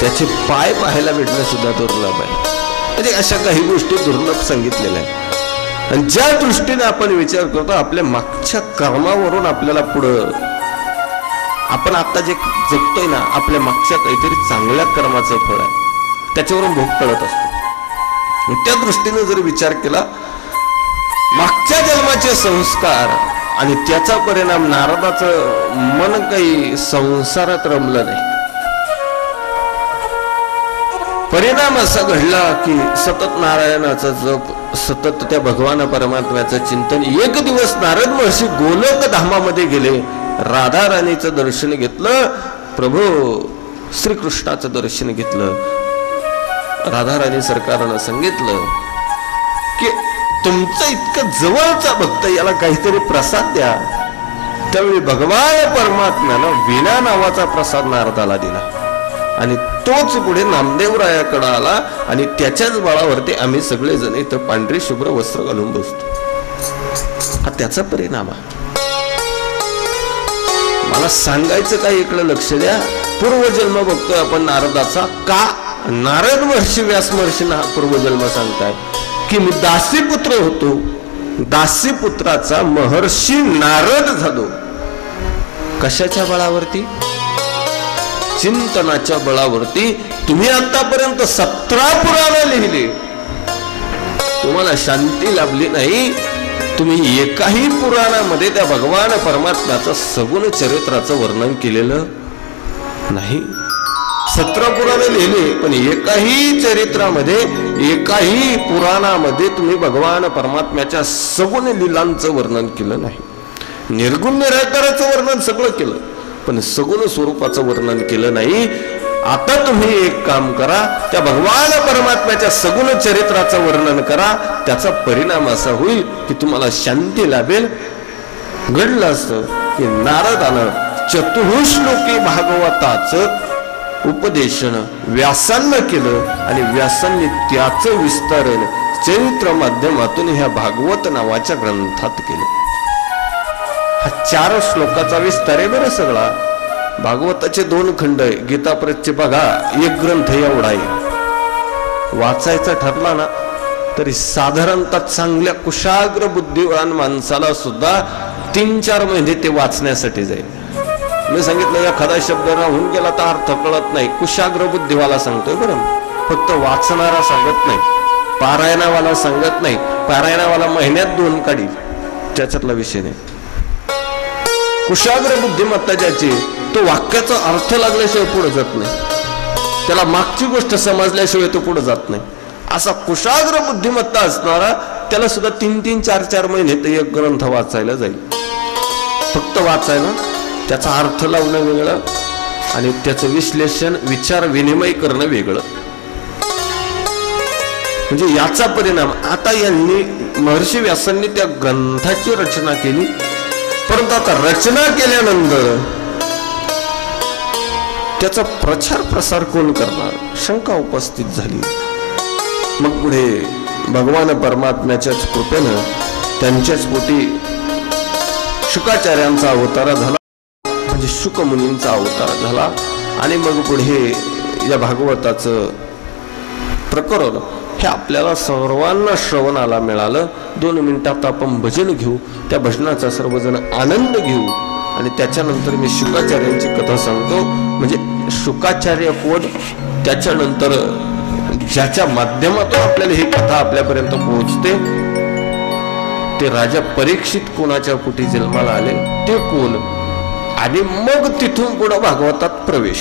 त्याचे पाय पाहायला भेटणं सुद्धा दुर्लभ आहे. म्हणजे अशा काही गोष्टी दुर्लभ सांगितलेल्या आहेत. आणि ज्या दृष्टीने आपण विचार करतो आपल्या मागच्या कर्मावरून आपल्याला पुढं आपण आता जे जगतोय ना आपल्या मागच्या काहीतरी चांगल्या कर्माचं फळ आहे, त्याच्यावरून भोग कळत असतो. त्या दृष्टीने जर विचार केला, मागच्या जन्माचे संस्कार आणि त्याचा परिणाम नारदाचं मन काही संसारात रमलं नाही. परिणाम असा घडला की सतत नारायणाचा जप, सतत त्या भगवान परमात्म्याचं चिंतन. एक दिवस नारद महर्षी गोलोक धामामध्ये गेले, राधा राणीचं दर्शन घेतलं, प्रभू श्रीकृष्णाचं दर्शन घेतलं. राधा राणी सरकारनं सांगितलं की तुमचं इतकं जवळचा भक्त याला काहीतरी प्रसाद द्या. त्यावेळी भगवान परमात्म्यानं वीणा नावाचा प्रसाद नारदाला दिला आणि तोच पुढे नामदेवरायाकडे आला आणि त्याच्याच बळावरती आम्ही सगळेजण इथं पांढरी शुभ्र वस्त्र घालून बसतो. हा त्याचा परिणाम आहे. मला सांगायचं काय इकडे लक्ष द्या. पूर्वजन्म बघतोय आपण नारदाचा. का नारद महर्षी व्यास महर्षींना पूर्वजन्म सांगताय की मी दासीपुत्र होतो, दासीपुत्राचा महर्षी नारद झालो. कशाच्या बळावरती? चिंतनाच्या बळावरती. तुम्ही आतापर्यंत 17 पुराण लिहिले, तुम्हाला शांती लाभली नाही. तुम्ही एकाही पुराणामध्ये त्या भगवान परमात्म्याचं सगुण चरित्राचं वर्णन केलेलं नाही. 17 पुराणे लिहिली पण एकाही चरित्रामध्ये, एकाही पुराणामध्ये तुम्ही भगवान परमात्म्याच्या सगुण लीलांचं वर्णन केलं नाही. निर्गुण निराकाराचं वर्णन सगळं केलं पण सगुण स्वरूपाचं वर्णन केलं नाही. आता तुम्ही एक काम करा, त्या भगवान परमात्म्याच्या सगुण चरित्राचं वर्णन करा. त्याचा परिणाम असा होईल की तुम्हाला शांती लाभेल. घडलं असं की नारदानं चतुश्लोकी भागवताचं उपदेशन व्यासांना केलं आणि व्यासांनी त्याचं विस्तारण चरित्र माध्यमातून ह्या भागवत नावाच्या ग्रंथात केलं. हा 4 श्लोकाचा विस्तार आहे बरं सगळा. भागवताचे 2 खंड आहे. गीताप्रतचे बघा, एक ग्रंथ एवढा आहे. वाचायचा ठरला ना तरी साधारणतः चांगल्या कुशाग्र बुद्धिवान माणसाला सुद्धा 3-4 महिने ते वाचण्यासाठी जाईल. मी सांगितलं एखादा शब्द राहून गेला तर अर्थ कळत नाही. कुशाग्र बुद्धिवाला सांगतोय बरं, फक्त वाचणारा सांगत नाही, पारायणावाला सांगत नाही. पारायणावाला महिन्यात 2 काढी, त्याच्यातला विषय नाही. कुशाग्र बुद्धिमत्ता ज्याची, तो वाक्याचा अर्थ लागल्याशिवाय पुढे जात नाही, त्याला मागची गोष्ट समजल्याशिवाय तो पुढे जात नाही. असा कुशाग्र बुद्धिमत्ता असणारा त्याला सुद्धा 3-3, 4-4 महिने तर एक ग्रंथ वाचायला जाईल. फक्त वाचायला, त्याचा अर्थ लावणं वेगळं आणि त्याचं विश्लेषण, विचार विनिमय करणं वेगळं. म्हणजे याचा परिणाम आता यांनी महर्षी व्यासांनी त्या ग्रंथाची रचना केली. परंतु आता रचना केल्यानंतर त्याचा प्रचार प्रसार कोण करणार, शंका उपस्थित झाली. मग पुढे भगवान परमात्म्याच्याच कृपेनं त्यांच्याच पोटी शुकाचार्यांचा अवतार झाला, म्हणजे शुकमुनींचा अवतार झाला. आणि मग पुढे या भागवताचं प्रकरण हे आपल्याला सर्वांना श्रवणाला मिळालं. 2 मिनिटात आपण भजन घेऊ, त्या भजनाचा सर्वजण आनंद घेऊ आणि त्याच्यानंतर मी शुकाचार्यांची कथा सांगतो. म्हणजे शुकाचार्य कोण, त्याच्यानंतर ज्याच्या माध्यमातून आपल्याला ही कथा आपल्यापर्यंत पोहोचते ते राजा परीक्षित कोणाच्या पोटी जन्माला आले, ते कोण, आणि मग तिथून पुढे भागवतात प्रवेश.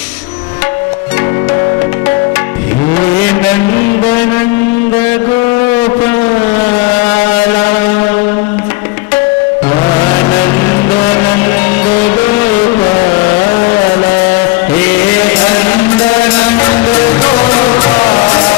हे नंद नंद गोपाला, आनंद नंद गोपाला, हे नंद नंद गोपाला,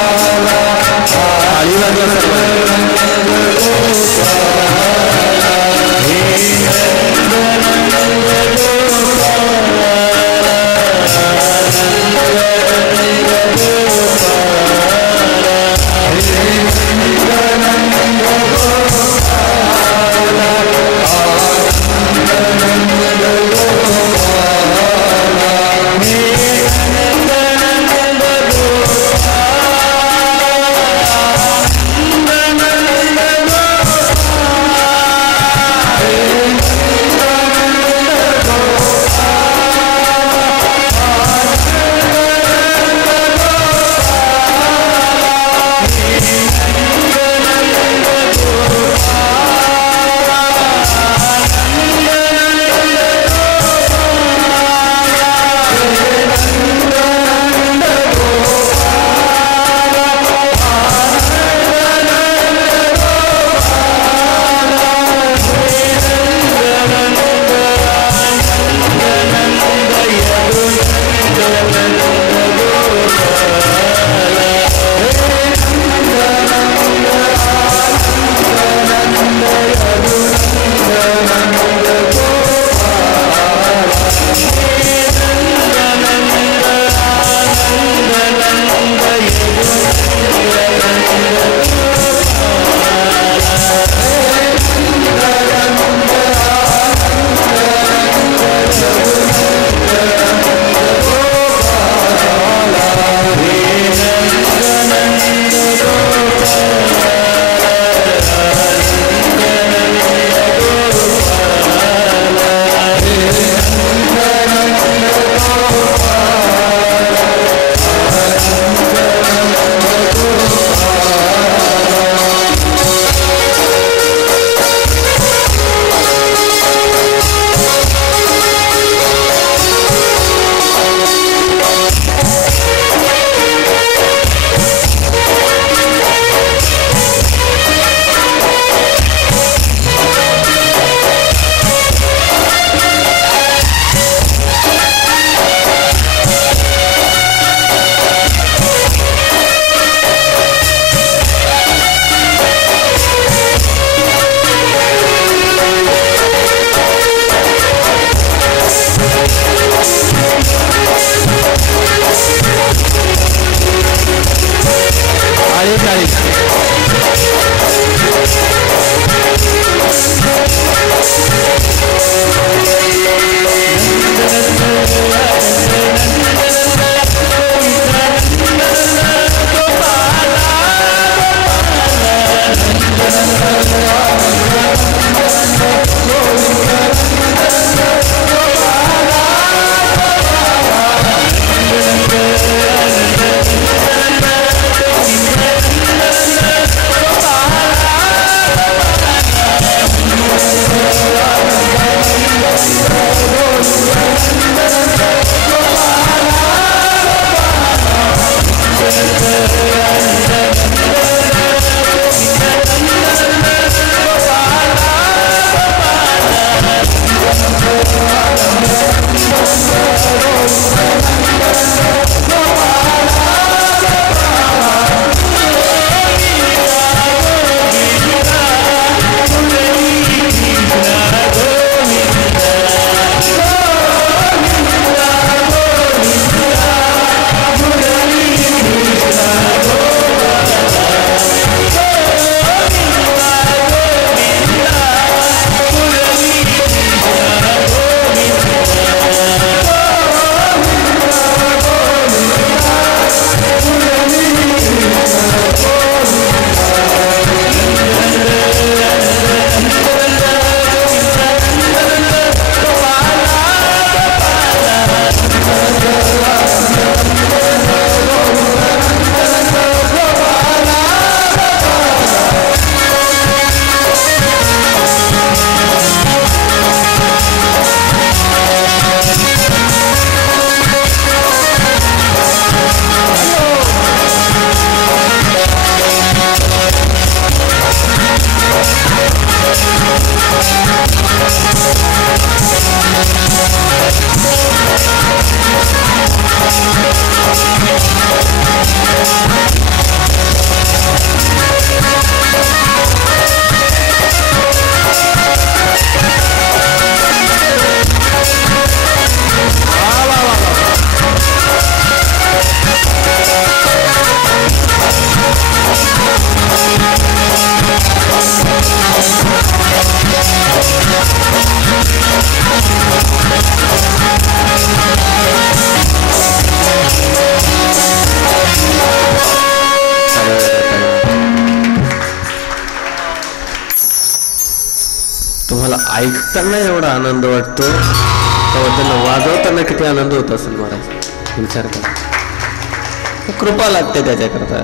ऐकताना एवढा आनंद वाटतो तेव्हा त्यांना वाजवताना किती आनंद होत असेल महाराज विचार करा कृपा लागते त्याच्याकरता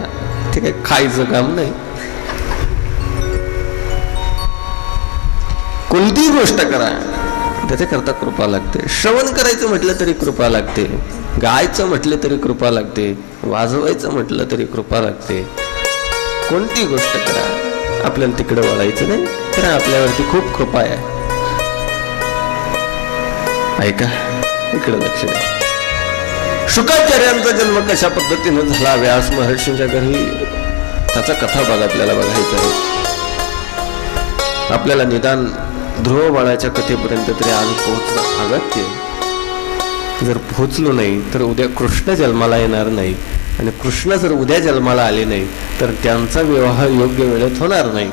ठीक आहे खायचं काम नाही कोणतीही गोष्ट करा त्याच्याकरता कृपा लागते श्रवण करायचं म्हटलं तरी कृपा लागते गायचं म्हटलं तरी कृपा लागते वाजवायचं म्हटलं तरी कृपा लागते कोणती गोष्ट करा आपल्याला तिकडे वळायचं नाही तर आपल्यावरती खूप कृपा आहे ऐका इकडे लक्ष द्या शुकाचार्यांचा जन्म कशा पद्धतीने झाला व्यास महर्षींच्या घरी त्याचा कथाभाग आपल्याला बघायचा आहे आपल्याला निदान ध्रुव बाळाच्या कथेपर्यंत तरी आज पोहोचणं अगत्य जर पोहोचलो नाही तर उद्या कृष्ण जन्माला येणार नाही आणि कृष्ण जर उद्या जन्माला आले नाही तर त्यांचा विवाह योग्य वेळेत होणार नाही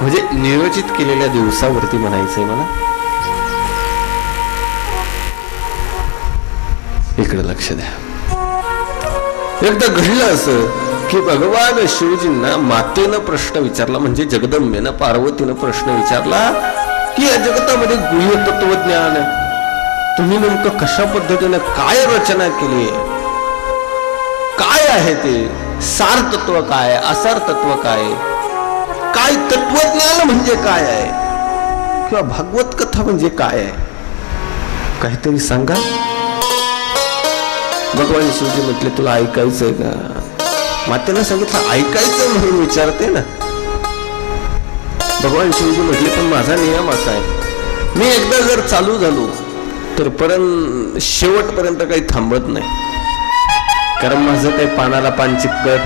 म्हणजे नियोजित केलेल्या दिवसावरती म्हणायचंय मला इकडे लक्ष द्या एकदा घडलं असं की भगवान शिवजींना मातेनं प्रश्न विचारला म्हणजे जगदंबेनं पार्वतीनं प्रश्न विचारला की या जगतामध्ये गुह्य तत्वज्ञान तुम्ही नेमकं कशा पद्धतीने काय रचना केली काय आहे ते सार तत्व काय असार तत्व काय काय तत्वज्ञान म्हणजे काय आहे किंवा भागवत कथा म्हणजे काय आहे काहीतरी सांगा भगवान शिवजी म्हटले तुला ऐकायचंय का मातेनं सांगितलं ऐकायचं म्हणून विचारते ना भगवान शिवजी म्हटले पण माझा नियम असा आहे मी एकदा जर चालू झालो तर परत शेवटपर्यंत काही थांबत नाही कारण माझं काही पानाला पान चिपकत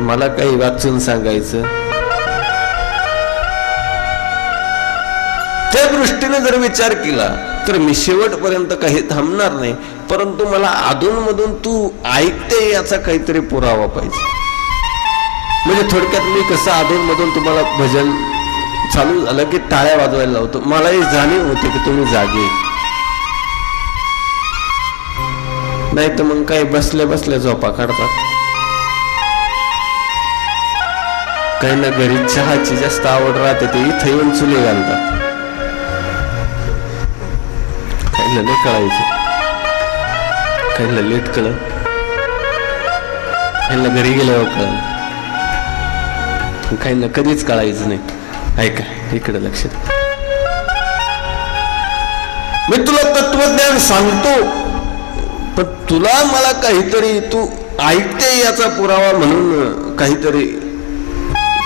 मला काही वाचून सांगायचं त्या दृष्टीने जर विचार केला तर मी शेवटपर्यंत काही थांबणार नाही परंतु मला अधूनमधून तू ऐकते याचा काहीतरी पुरावा पाहिजे म्हणजे थोडक्यात मी कसं अधूनमधून तुम्हाला भजन चालू झालं की टाळ्या वाजवायला लावतो मलाही जाणीव होते की तुम्ही जागे नाही तर मग काही बसल्या बसल्या झोपा काढतात काही ना घरी चहाची जास्त आवड राहते ते इथं येऊन चुले घालतात काहीला नाही कळायचं काहीला लेट कळत काहीला घरी गेल्यावर कळत काहीला कधीच कळायचं नाही ऐका इकडे लक्ष मी तुला तत्वज्ञान सांगतो पण तुला मला काहीतरी तू ऐकते याचा पुरावा म्हणून काहीतरी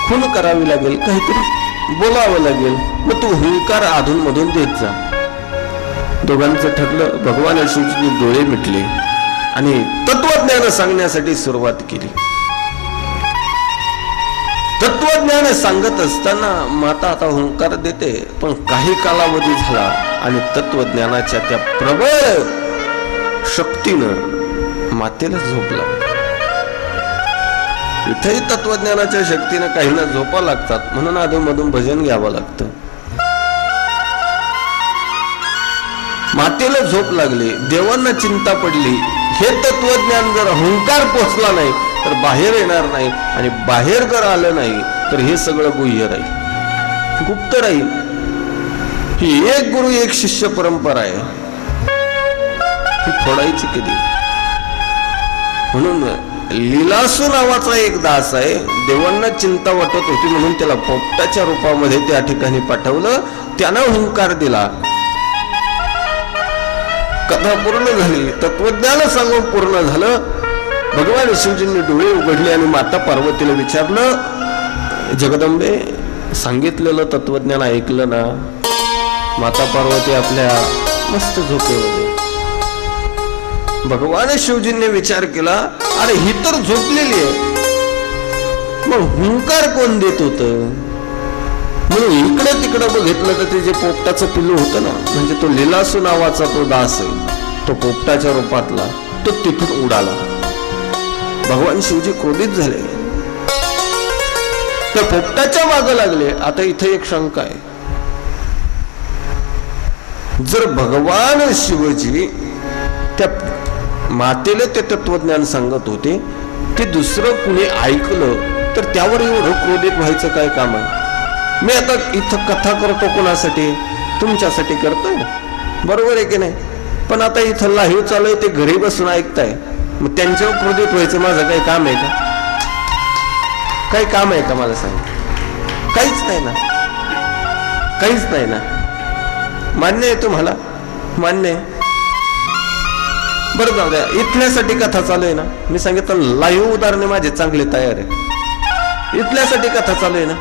खून करावी लागेल काहीतरी बोलावं लागेल मग तू हुंकार अधून मधून देत जा दोघांचं ठरलं भगवान शिवजींनी डोळे मिटले आणि तत्वज्ञान सांगण्यासाठी सुरुवात केली तत्वज्ञान सांगत असताना माता आता हुंकार देते पण काही कालावधी झाला आणि तत्वज्ञानाच्या त्या प्रबळ शक्तीनं मातेला झोप लागली इथेही तत्वज्ञानाच्या शक्तीनं काहींना झोपा लागतात म्हणून अधूनमधून भजन घ्यावं लागतं मातेला झोप लागली देवांना चिंता पडली हे तत्वज्ञान जर हुंकार पोचला नाही तर बाहेर येणार नाही आणि बाहेर जर आलं नाही तर हे सगळं गुह्य राहील गुप्त राहील ही एक गुरु एक शिष्य परंपरा आहे ही फोडायची कधी म्हणून लीलासू नावाचा एक दास आहे देवांना चिंता वाटत होती म्हणून त्याला पोपटाच्या रूपामध्ये त्या ठिकाणी पाठवलं त्यानं हुंकार दिला कथा पूर्ण झाली तत्वज्ञान सांगून पूर्ण झालं भगवान शिवजींनी डोळे उघडले आणि माता पार्वतीला विचारलं जगदंबे सांगितलेलं तत्वज्ञान ऐकलं ना माता पार्वती आपल्या मस्त झोपेमध्ये भगवान शिवजींनी विचार केला अरे ही तर झोपलेली आहे मग हुंकार कोण देत होत म्हणून इकडे तिकडे बघितलं तर ते जे पोपटाचं पिल्लू होतं ना म्हणजे तो लीलासू नावाचा तो दास आहे तो पोपटाच्या रूपातला तो तिथून उडाला भगवान शिवजी क्रोधित झाले त्या पोपटाच्या मागे लागले आता इथे एक शंका आहे जर भगवान शिवजी त्या मातेला ते तत्वज्ञान सांगत होते ते दुसरं कुणी ऐकलं तर त्यावर एवढं क्रोधित व्हायचं काय काम आहे मी आता इथं कथा करतो कोणासाठी? तुमच्यासाठी करतोय ना, बरोबर आहे की नाही? पण आता इथं लाईव्ह चालू आहे, ते घरी बसून ऐकताय, मग त्यांच्यावर क्रोधित व्हायचं माझं काही काम आहे का? काही काम आहे का मला सांग? काहीच नाही ना, काहीच नाही ना. मान्य आहे तुम्हाला? मान्य आहे? बरं जाऊ द्या, इथल्यासाठी कथा चालू आहे ना. मी सांगितलं लाईव्ह उदाहरणे माझे चांगले तयार आहे. इथल्यासाठी कथा चालू आहे ना.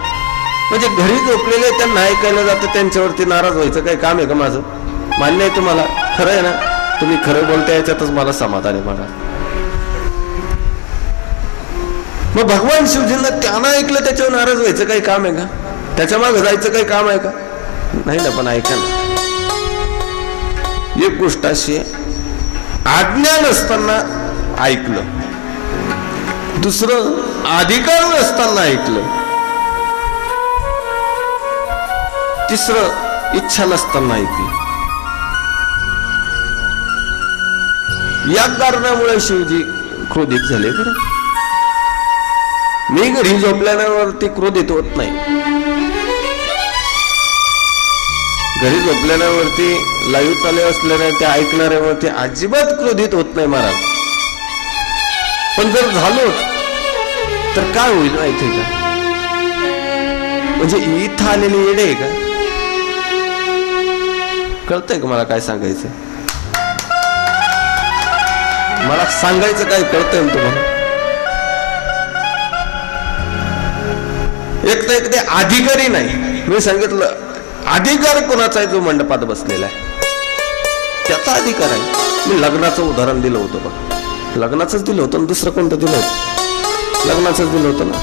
म्हणजे घरी झोपलेले त्यांना ऐकायला जातं, त्यांच्यावरती नाराज व्हायचं काही काम आहे का माझं? मान्य आहे तुम्हाला? खरं आहे ना? तुम्ही खरं बोलता, याच्यातच मला समाधान आहे. मला मग भगवान शिवजींना त्यांना ऐकलं त्याच्यावर नाराज व्हायचं काही काम आहे का? त्याच्या मागे जायचं काही काम आहे का? नाही ना. पण ऐका ना, एक गोष्ट अशी आहे, आज्ञा नसताना ऐकलं, दुसरं अधिकार नसताना ऐकलं, तिसरं इच्छा नसताना ऐकलं. या कारणामुळे शिवजी क्रोधित झाले. बरं, मी घरी झोपल्यावरती क्रोधित होत नाही. घरी झोपल्यावरती लाईव्ह चालू असल्याने ते ऐकणाऱ्यावरती अजिबात क्रोधित होत नाही महाराज. पण जर झालो तर काय होईल माहिती का? म्हणजे इथं आलेली येडे आहे का? कळतंय का मला काय सांगायचं? मला सांगायचं काय कळतंय ना तुम्हाला? एक तर एक ते अधिकारी नाही. मी सांगितलं अधिकार कोणाचा आहे? जो मंडपात बसलेला आहे त्याचा अधिकार आहे. मी लग्नाचं उदाहरण दिलं होतं बघ, लग्नाचंच दिलं होतं. दुसरं कोणतं दिलं होतं? लग्नाचंच दिलं होतं ना.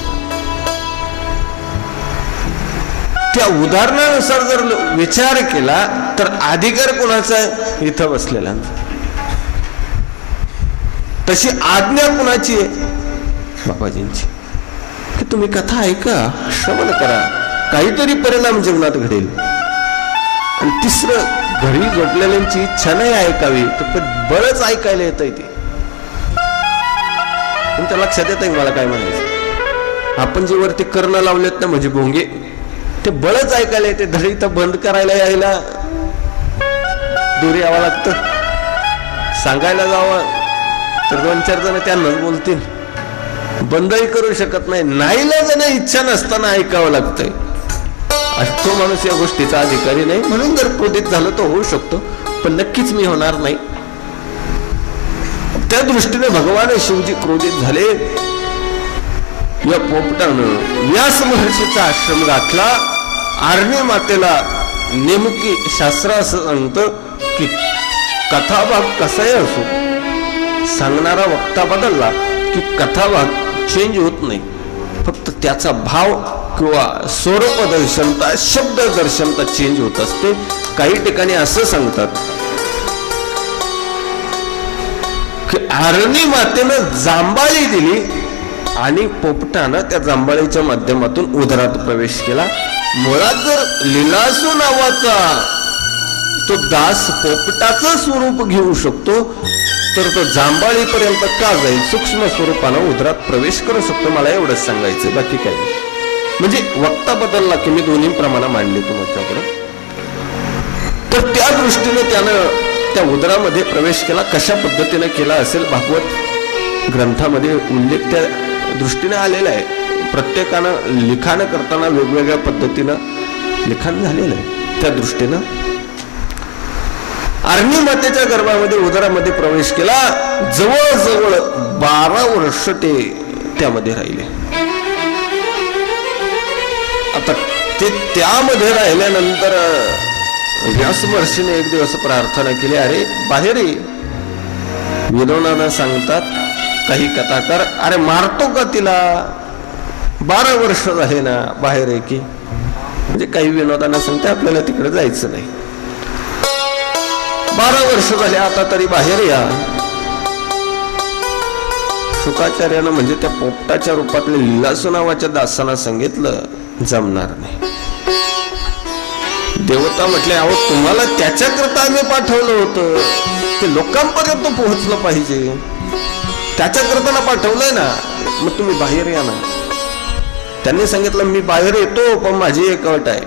त्या उदाहरणानुसार जर विचार केला तर अधिकार कोणाचा आहे? इथं बसलेला. तशी आज्ञा कोणाची आहे? बाबाजींची. की तुम्ही कथा ऐका, श्रवण करा, काहीतरी परिणाम जीवनात घडेल. आणि तिसरं, घरी झोपलेल्यांची इच्छा नाही ऐकावी तर बरंच ऐकायला येतंय. ते तुमच्या लक्षात येत आहे मला काय म्हणायचं? आपण जे वरती कर्ण लावलेत ना म्हणजे भोंगे, ते बळच ऐकायला येते. धडी तर बंद करायला यायला दूर यावं लागतं. सांगायला जावं तर 2-4 जण त्यांनाच बोलतील. बंदही करू शकत नाही. नाईलाजाने इच्छा नसताना ऐकावं लागतंय. तो माणूस या गोष्टीचा अधिकारी नाही. म्हणून जर क्रोधित झालं तर होऊ शकतो, पण नक्कीच मी होणार नाही. त्या दृष्टीने भगवान शिवजी क्रोधित झाले. या पोपटानं व्यास महर्षीचा आश्रम गाठला. आरणी मातेला नेमकी शास्त्र असं सांगतं की कथाभाग कसाही असो, सांगणारा वक्ता बदलला की कथाभाग चेंज होत नाही. फक्त त्याचा भाव किंवा स्वरूप दर्शनता, शब्द दर्शनता चेंज होत असते. काही ठिकाणी असं सांगतात की आरणी मातेनं जांबाळी दिली आणि पोपटानं त्या जांबाळीच्या माध्यमातून उदरात प्रवेश केला. मुळात जर लीलासू नावाचा तो दास पोपटाचं स्वरूप घेऊ शकतो तर तो जांबाळीपर्यंत का जाईल? सूक्ष्म स्वरूपानं उदरात प्रवेश करू शकतो. मला एवढंच सांगायचं, बाकी काही नाही. म्हणजे वक्ता बदलला की मी दोन्ही प्रमाणे मांडले तुमच्याकडे. तर त्या दृष्टीने त्यानं त्या उदरामध्ये प्रवेश केला. कशा पद्धतीने केला असेल भागवत ग्रंथामध्ये उल्लेख त्या दृष्टीने आलेला आहे. प्रत्येकानं लिखाण करताना वेगवेगळ्या पद्धतीनं लिखाण झालेलं आहे. त्या दृष्टीनं आरणी मातेच्या गर्भामध्ये उदरामध्ये प्रवेश केला. जवळजवळ 12 वर्ष ते त्यामध्ये राहिले. आता ते त्यामध्ये राहिल्यानंतर व्यास महर्षीने एक दिवस प्रार्थना केली, अरे बाहेर ये. विनोदानं सांगतात काही कथाकार, अरे मारतो का तिला? 12 वर्ष झाले ना, बाहेर आहे की. म्हणजे काही विनोदानं सांगते आपल्याला तिकडे जायचं नाही. 12 वर्ष झाले, आता तरी बाहेर या. शुकाचार्यानं म्हणजे त्या पोपटाच्या रूपातल्या लीलासू नावाच्या दासांना सांगितलं जमणार नाही. देवता म्हटले, अहो तुम्हाला त्याच्याकरता आम्ही पाठवलं होतं, ते लोकांपर्यंत पोहोचलं पाहिजे, त्याच्याकरता पाठवलंय ना, मग तुम्ही बाहेर या ना. त्यांनी सांगितलं मी बाहेर येतो, पण माझी एक अट आहे.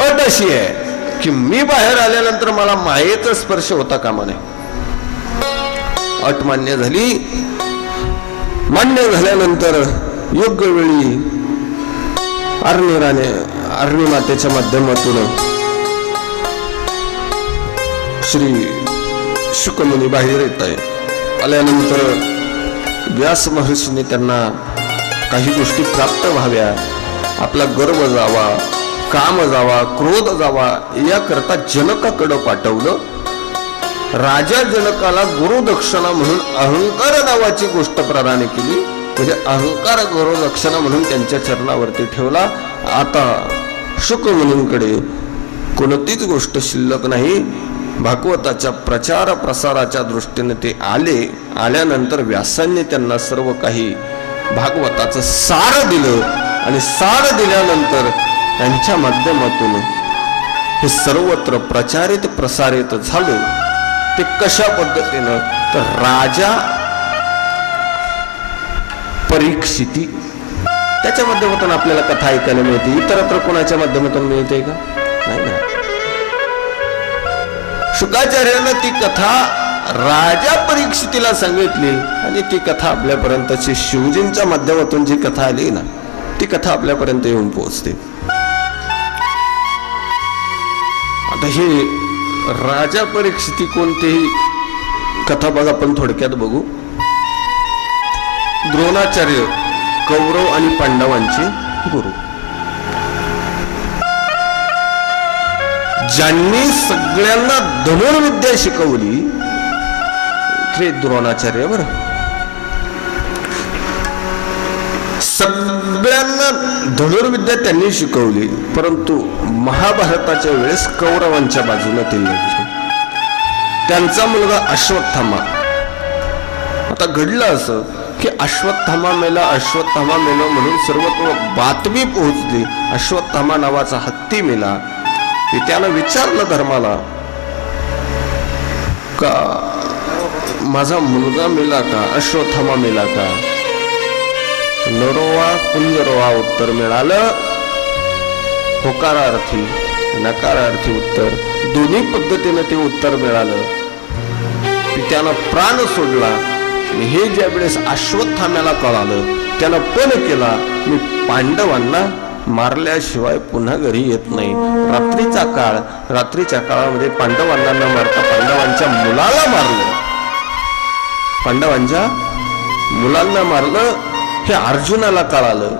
अट अशी आहे की मी बाहेर आल्यानंतर मला मायेचा स्पर्श होता कामा नये. अट मान्य झाली. मान्य झाल्यानंतर योग्य वेळी अरणी मातेच्या माध्यमातून श्री शुकमुनी बाहेर येत आहे. आल्यानंतर व्यास महर्षीने त्यांना काही गोष्टी प्राप्त व्हाव्या, आपला गर्व जावा, काम जावा, क्रोध जावा, याकरता जनकाकडं पाठवलं. राजा जनकाला गुरुदक्षिणा म्हणून अहंकार नावाची गोष्ट प्रदान केली. म्हणजे अहंकार गुरुदक्षिणा म्हणून त्यांच्या चरणावरती ठेवला. आता शुकमुनींकडे कोणतीच गोष्ट शिल्लक नाही. भागवताच्या प्रचार प्रसाराच्या दृष्टीने ते आले. आल्यानंतर व्यासांनी त्यांना सर्व काही भागवताचं सार दिलं आणि सार दिल्यानंतर त्यांच्या माध्यमातून हे सर्वत्र प्रचारित प्रसारित झालं. ते कशा पद्धतीनं तर राजा परीक्षिती त्याच्या माध्यमातून आपल्याला कथा ऐकायला मिळते. इतरत्र कोणाच्या माध्यमातून मिळते का? नाही ना. शुकाचार्यानं ती कथा राजा परीक्षितीला सांगितली आणि ती कथा आपल्यापर्यंतची शिवजींच्या माध्यमातून जी कथा आली ना, ती कथा आपल्यापर्यंत येऊन पोहोचते. आता हे राजा परीक्षिती कोणतेही कथा बघा, आपण थोडक्यात बघू. द्रोणाचार्य कौरव आणि पांडवांचे गुरु, ज्यांनी सगळ्यांना धनुर्विद्या शिकवली ते द्रोणाचार्य. बरं, सगळ्यांना धनुर्विद्या त्यांनी शिकवली, परंतु महाभारताच्या वेळेस कौरवांच्या बाजूने ते लढले. त्यांचा मुलगा अश्वत्थामा. आता घडलं असं की अश्वत्थामा मेला म्हणून सर्वत्र बातमी पोहोचली. अश्वत्थामा नावाचा हत्ती मेला. त्यानं विचारलं धर्माला का माझा मुलगा मेला का, अश्वत्थामा मेला का? नरोवा कुंजरोवा उत्तर मिळालं. होकारार्थी नकारार्थी उत्तर, दोन्ही पद्धतीने ते उत्तर मिळालं. त्यानं प्राण सोडला. हे ज्या वेळेस अश्वत्थाम्याला कळालं, त्यानं पण केला मी पांडवांना मारल्याशिवाय पुन्हा घरी येत नाही. रात्रीच्या काळामध्ये पांडवांना न मारता पांडवांच्या मुलाला मारलं. पांडवांच्या मुलांना मारलं हे अर्जुनाला कळालं.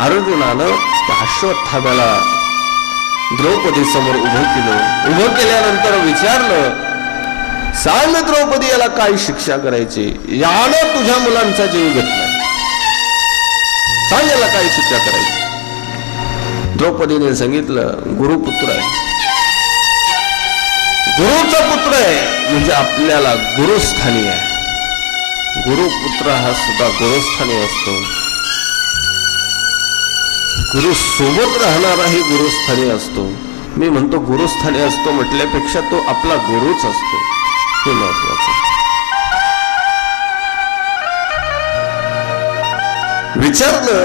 अर्जुनानं त्या अश्वत्थाम्याला द्रौपदी समोर उभं केलं. उभं केल्यानंतर विचारलं, सांग द्रौपदी याला काय शिक्षा करायची? यानं तुझ्या मुलांचा जीव घेतलाय, सांग याला काय शिक्षा करायची? द्रौपदीने सांगितलं, गुरुपुत्र आहे, गुरुचा पुत्र आहे म्हणजे आपल्याला गुरुस्थानी आहे. गुरुपुत्र हा सुद्धा गुरुस्थानी असतो. गुरु सोबत राहणाराही गुरुस्थानी असतो. मी म्हणतो गुरुस्थानी असतो म्हटल्यापेक्षा तो आपला गुरुच असतो, हे महत्वाचं. विचारलं,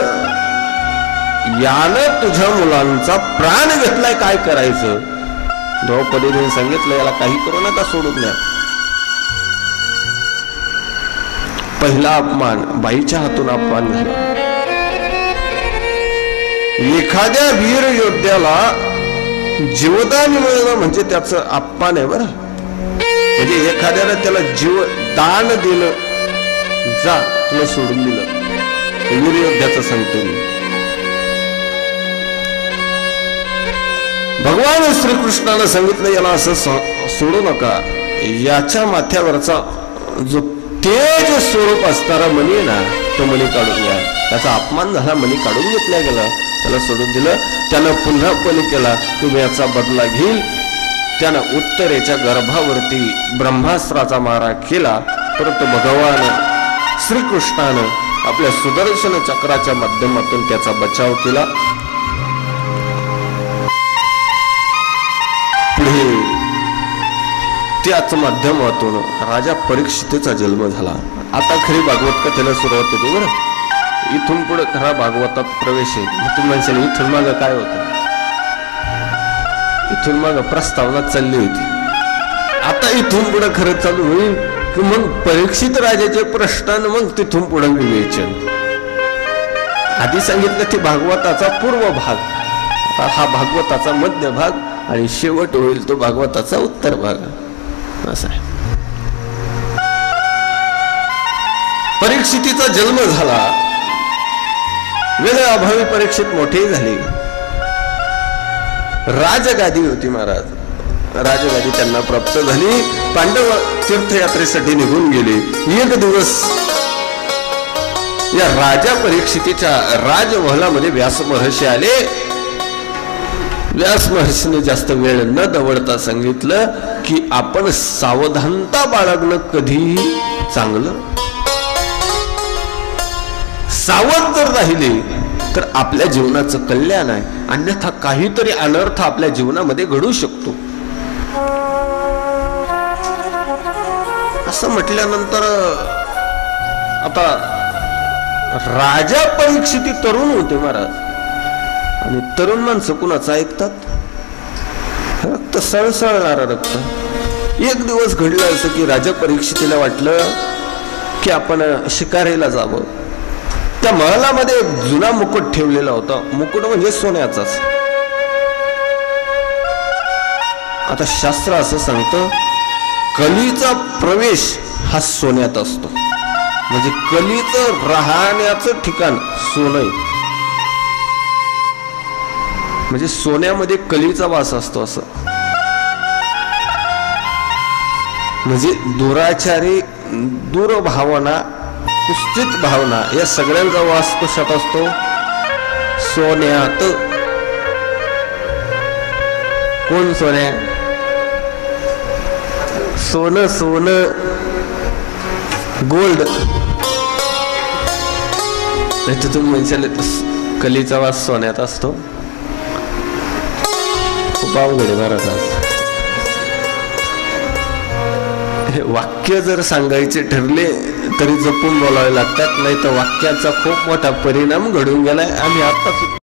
यानं तुझ्या मुलांचा प्राण घेतलाय, काय करायचं? द्रौपदीने सांगितलं, याला काही करू नका, सोडून द्या. पहिला अपमान बाईच्या हातून अपमान झाला. एखाद्या वीर योद्ध्याला जीवदान मिळणं म्हणजे त्याचं अपमान आहे. बरं, म्हणजे एखाद्याला त्याला जीव दान दिलं, जा तुला सोडून दिलं, वीर योद्ध्याचं सांगतो मी. भगवान श्रीकृष्णानं सांगितलं, याला असं सोडू नका. याच्या माथ्यावरचा जो तेज स्वरूप असणारा मणी आहे ना, तो मणी काढून घ्या. त्याचा अपमान झाला, मणी काढून घेतला गेला, त्याला सोडून दिलं. त्यानं पुन्हा पण केला, तुम्ही याचा बदला घेईल. त्यानं उत्तरेच्या गर्भावरती ब्रह्मास्त्राचा मारा केला, परंतु भगवान श्रीकृष्णानं आपल्या सुदर्शन चक्राच्या माध्यमातून त्याचा बचाव केला. पुढे त्याच माध्यमातून राजा परीक्षितीचा जन्म झाला. आता खरी भागवत कथेला सुरुवात होती. बरं, इथून पुढे खरा भागवतात प्रवेश आहे. मग तुम्ही म्हणशाल इथून मागं काय होतं? इथून मागं प्रस्तावना चालली होती. आता इथून पुढे खरं चालू होईल की मग परीक्षित राजाचे प्रश्न, मग तिथून पुढे विवेचन. आधी सांगितलं ते भागवताचा पूर्व भाग, आता हा भागवताचा मध्य भाग आणि शेवट होईल तो भागवताचा उत्तर भाग असा आहे. परीक्षितीचा जन्म झाला, वेळ अभावी परीक्षित मोठे झाले. राजगादी होती महाराज, राजगादी त्यांना प्राप्त झाली. पांडव तीर्थयात्रेसाठी निघून गेले. एक दिवस या राजा परीक्षितीच्या राजमहलामध्ये व्यास महर्षी आले. व्यास महर्षीने जास्त वेळ न दवडता सांगितलं की आपण सावधानता बाळगणं कधीही चांगलं. सावध जर राहिले तर आपल्या जीवनाचं कल्याण आहे, अन्यथा काहीतरी अनर्थ आपल्या जीवनामध्ये घडू शकतो. असं म्हटल्यानंतर आता राजा परीक्षिती तरुण होते महाराज, आणि तरुण माणसं कुणाचं ऐकतात? रक्त सळसळणारं रक्त. एक दिवस घडलं असं की राजा परीक्षितीला वाटलं की आपण शिकारीला जावं. त्या महलामध्ये एक जुना मुकुट ठेवलेला होता. मुकुट म्हणजे सोन्याचाच. आता शास्त्र असं सांगतं कलीचा प्रवेश हा सोन्यात असतो, म्हणजे कलीचं राहण्याचं ठिकाण सोनं, म्हणजे सोन्यामध्ये कलीचा वास असतो असं. म्हणजे दुराचारी, दुर्भावना, कुस्थित भावना या सगळ्यांचा वास कशात असतो? सोन्यात. कोण सोन्या? सोनं, सोनं, गोल्ड. नाही तर तुम्ही म्हणशाल कलीचा वास सोन्यात असतो. खूप अवघड आहे महाराज. हे वाक्य जर सांगायचे ठरले तरी जपून बोलावे लागतात, नाही तर वाक्याचा खूप मोठा परिणाम घडून गेलाय. आम्ही आत्ताच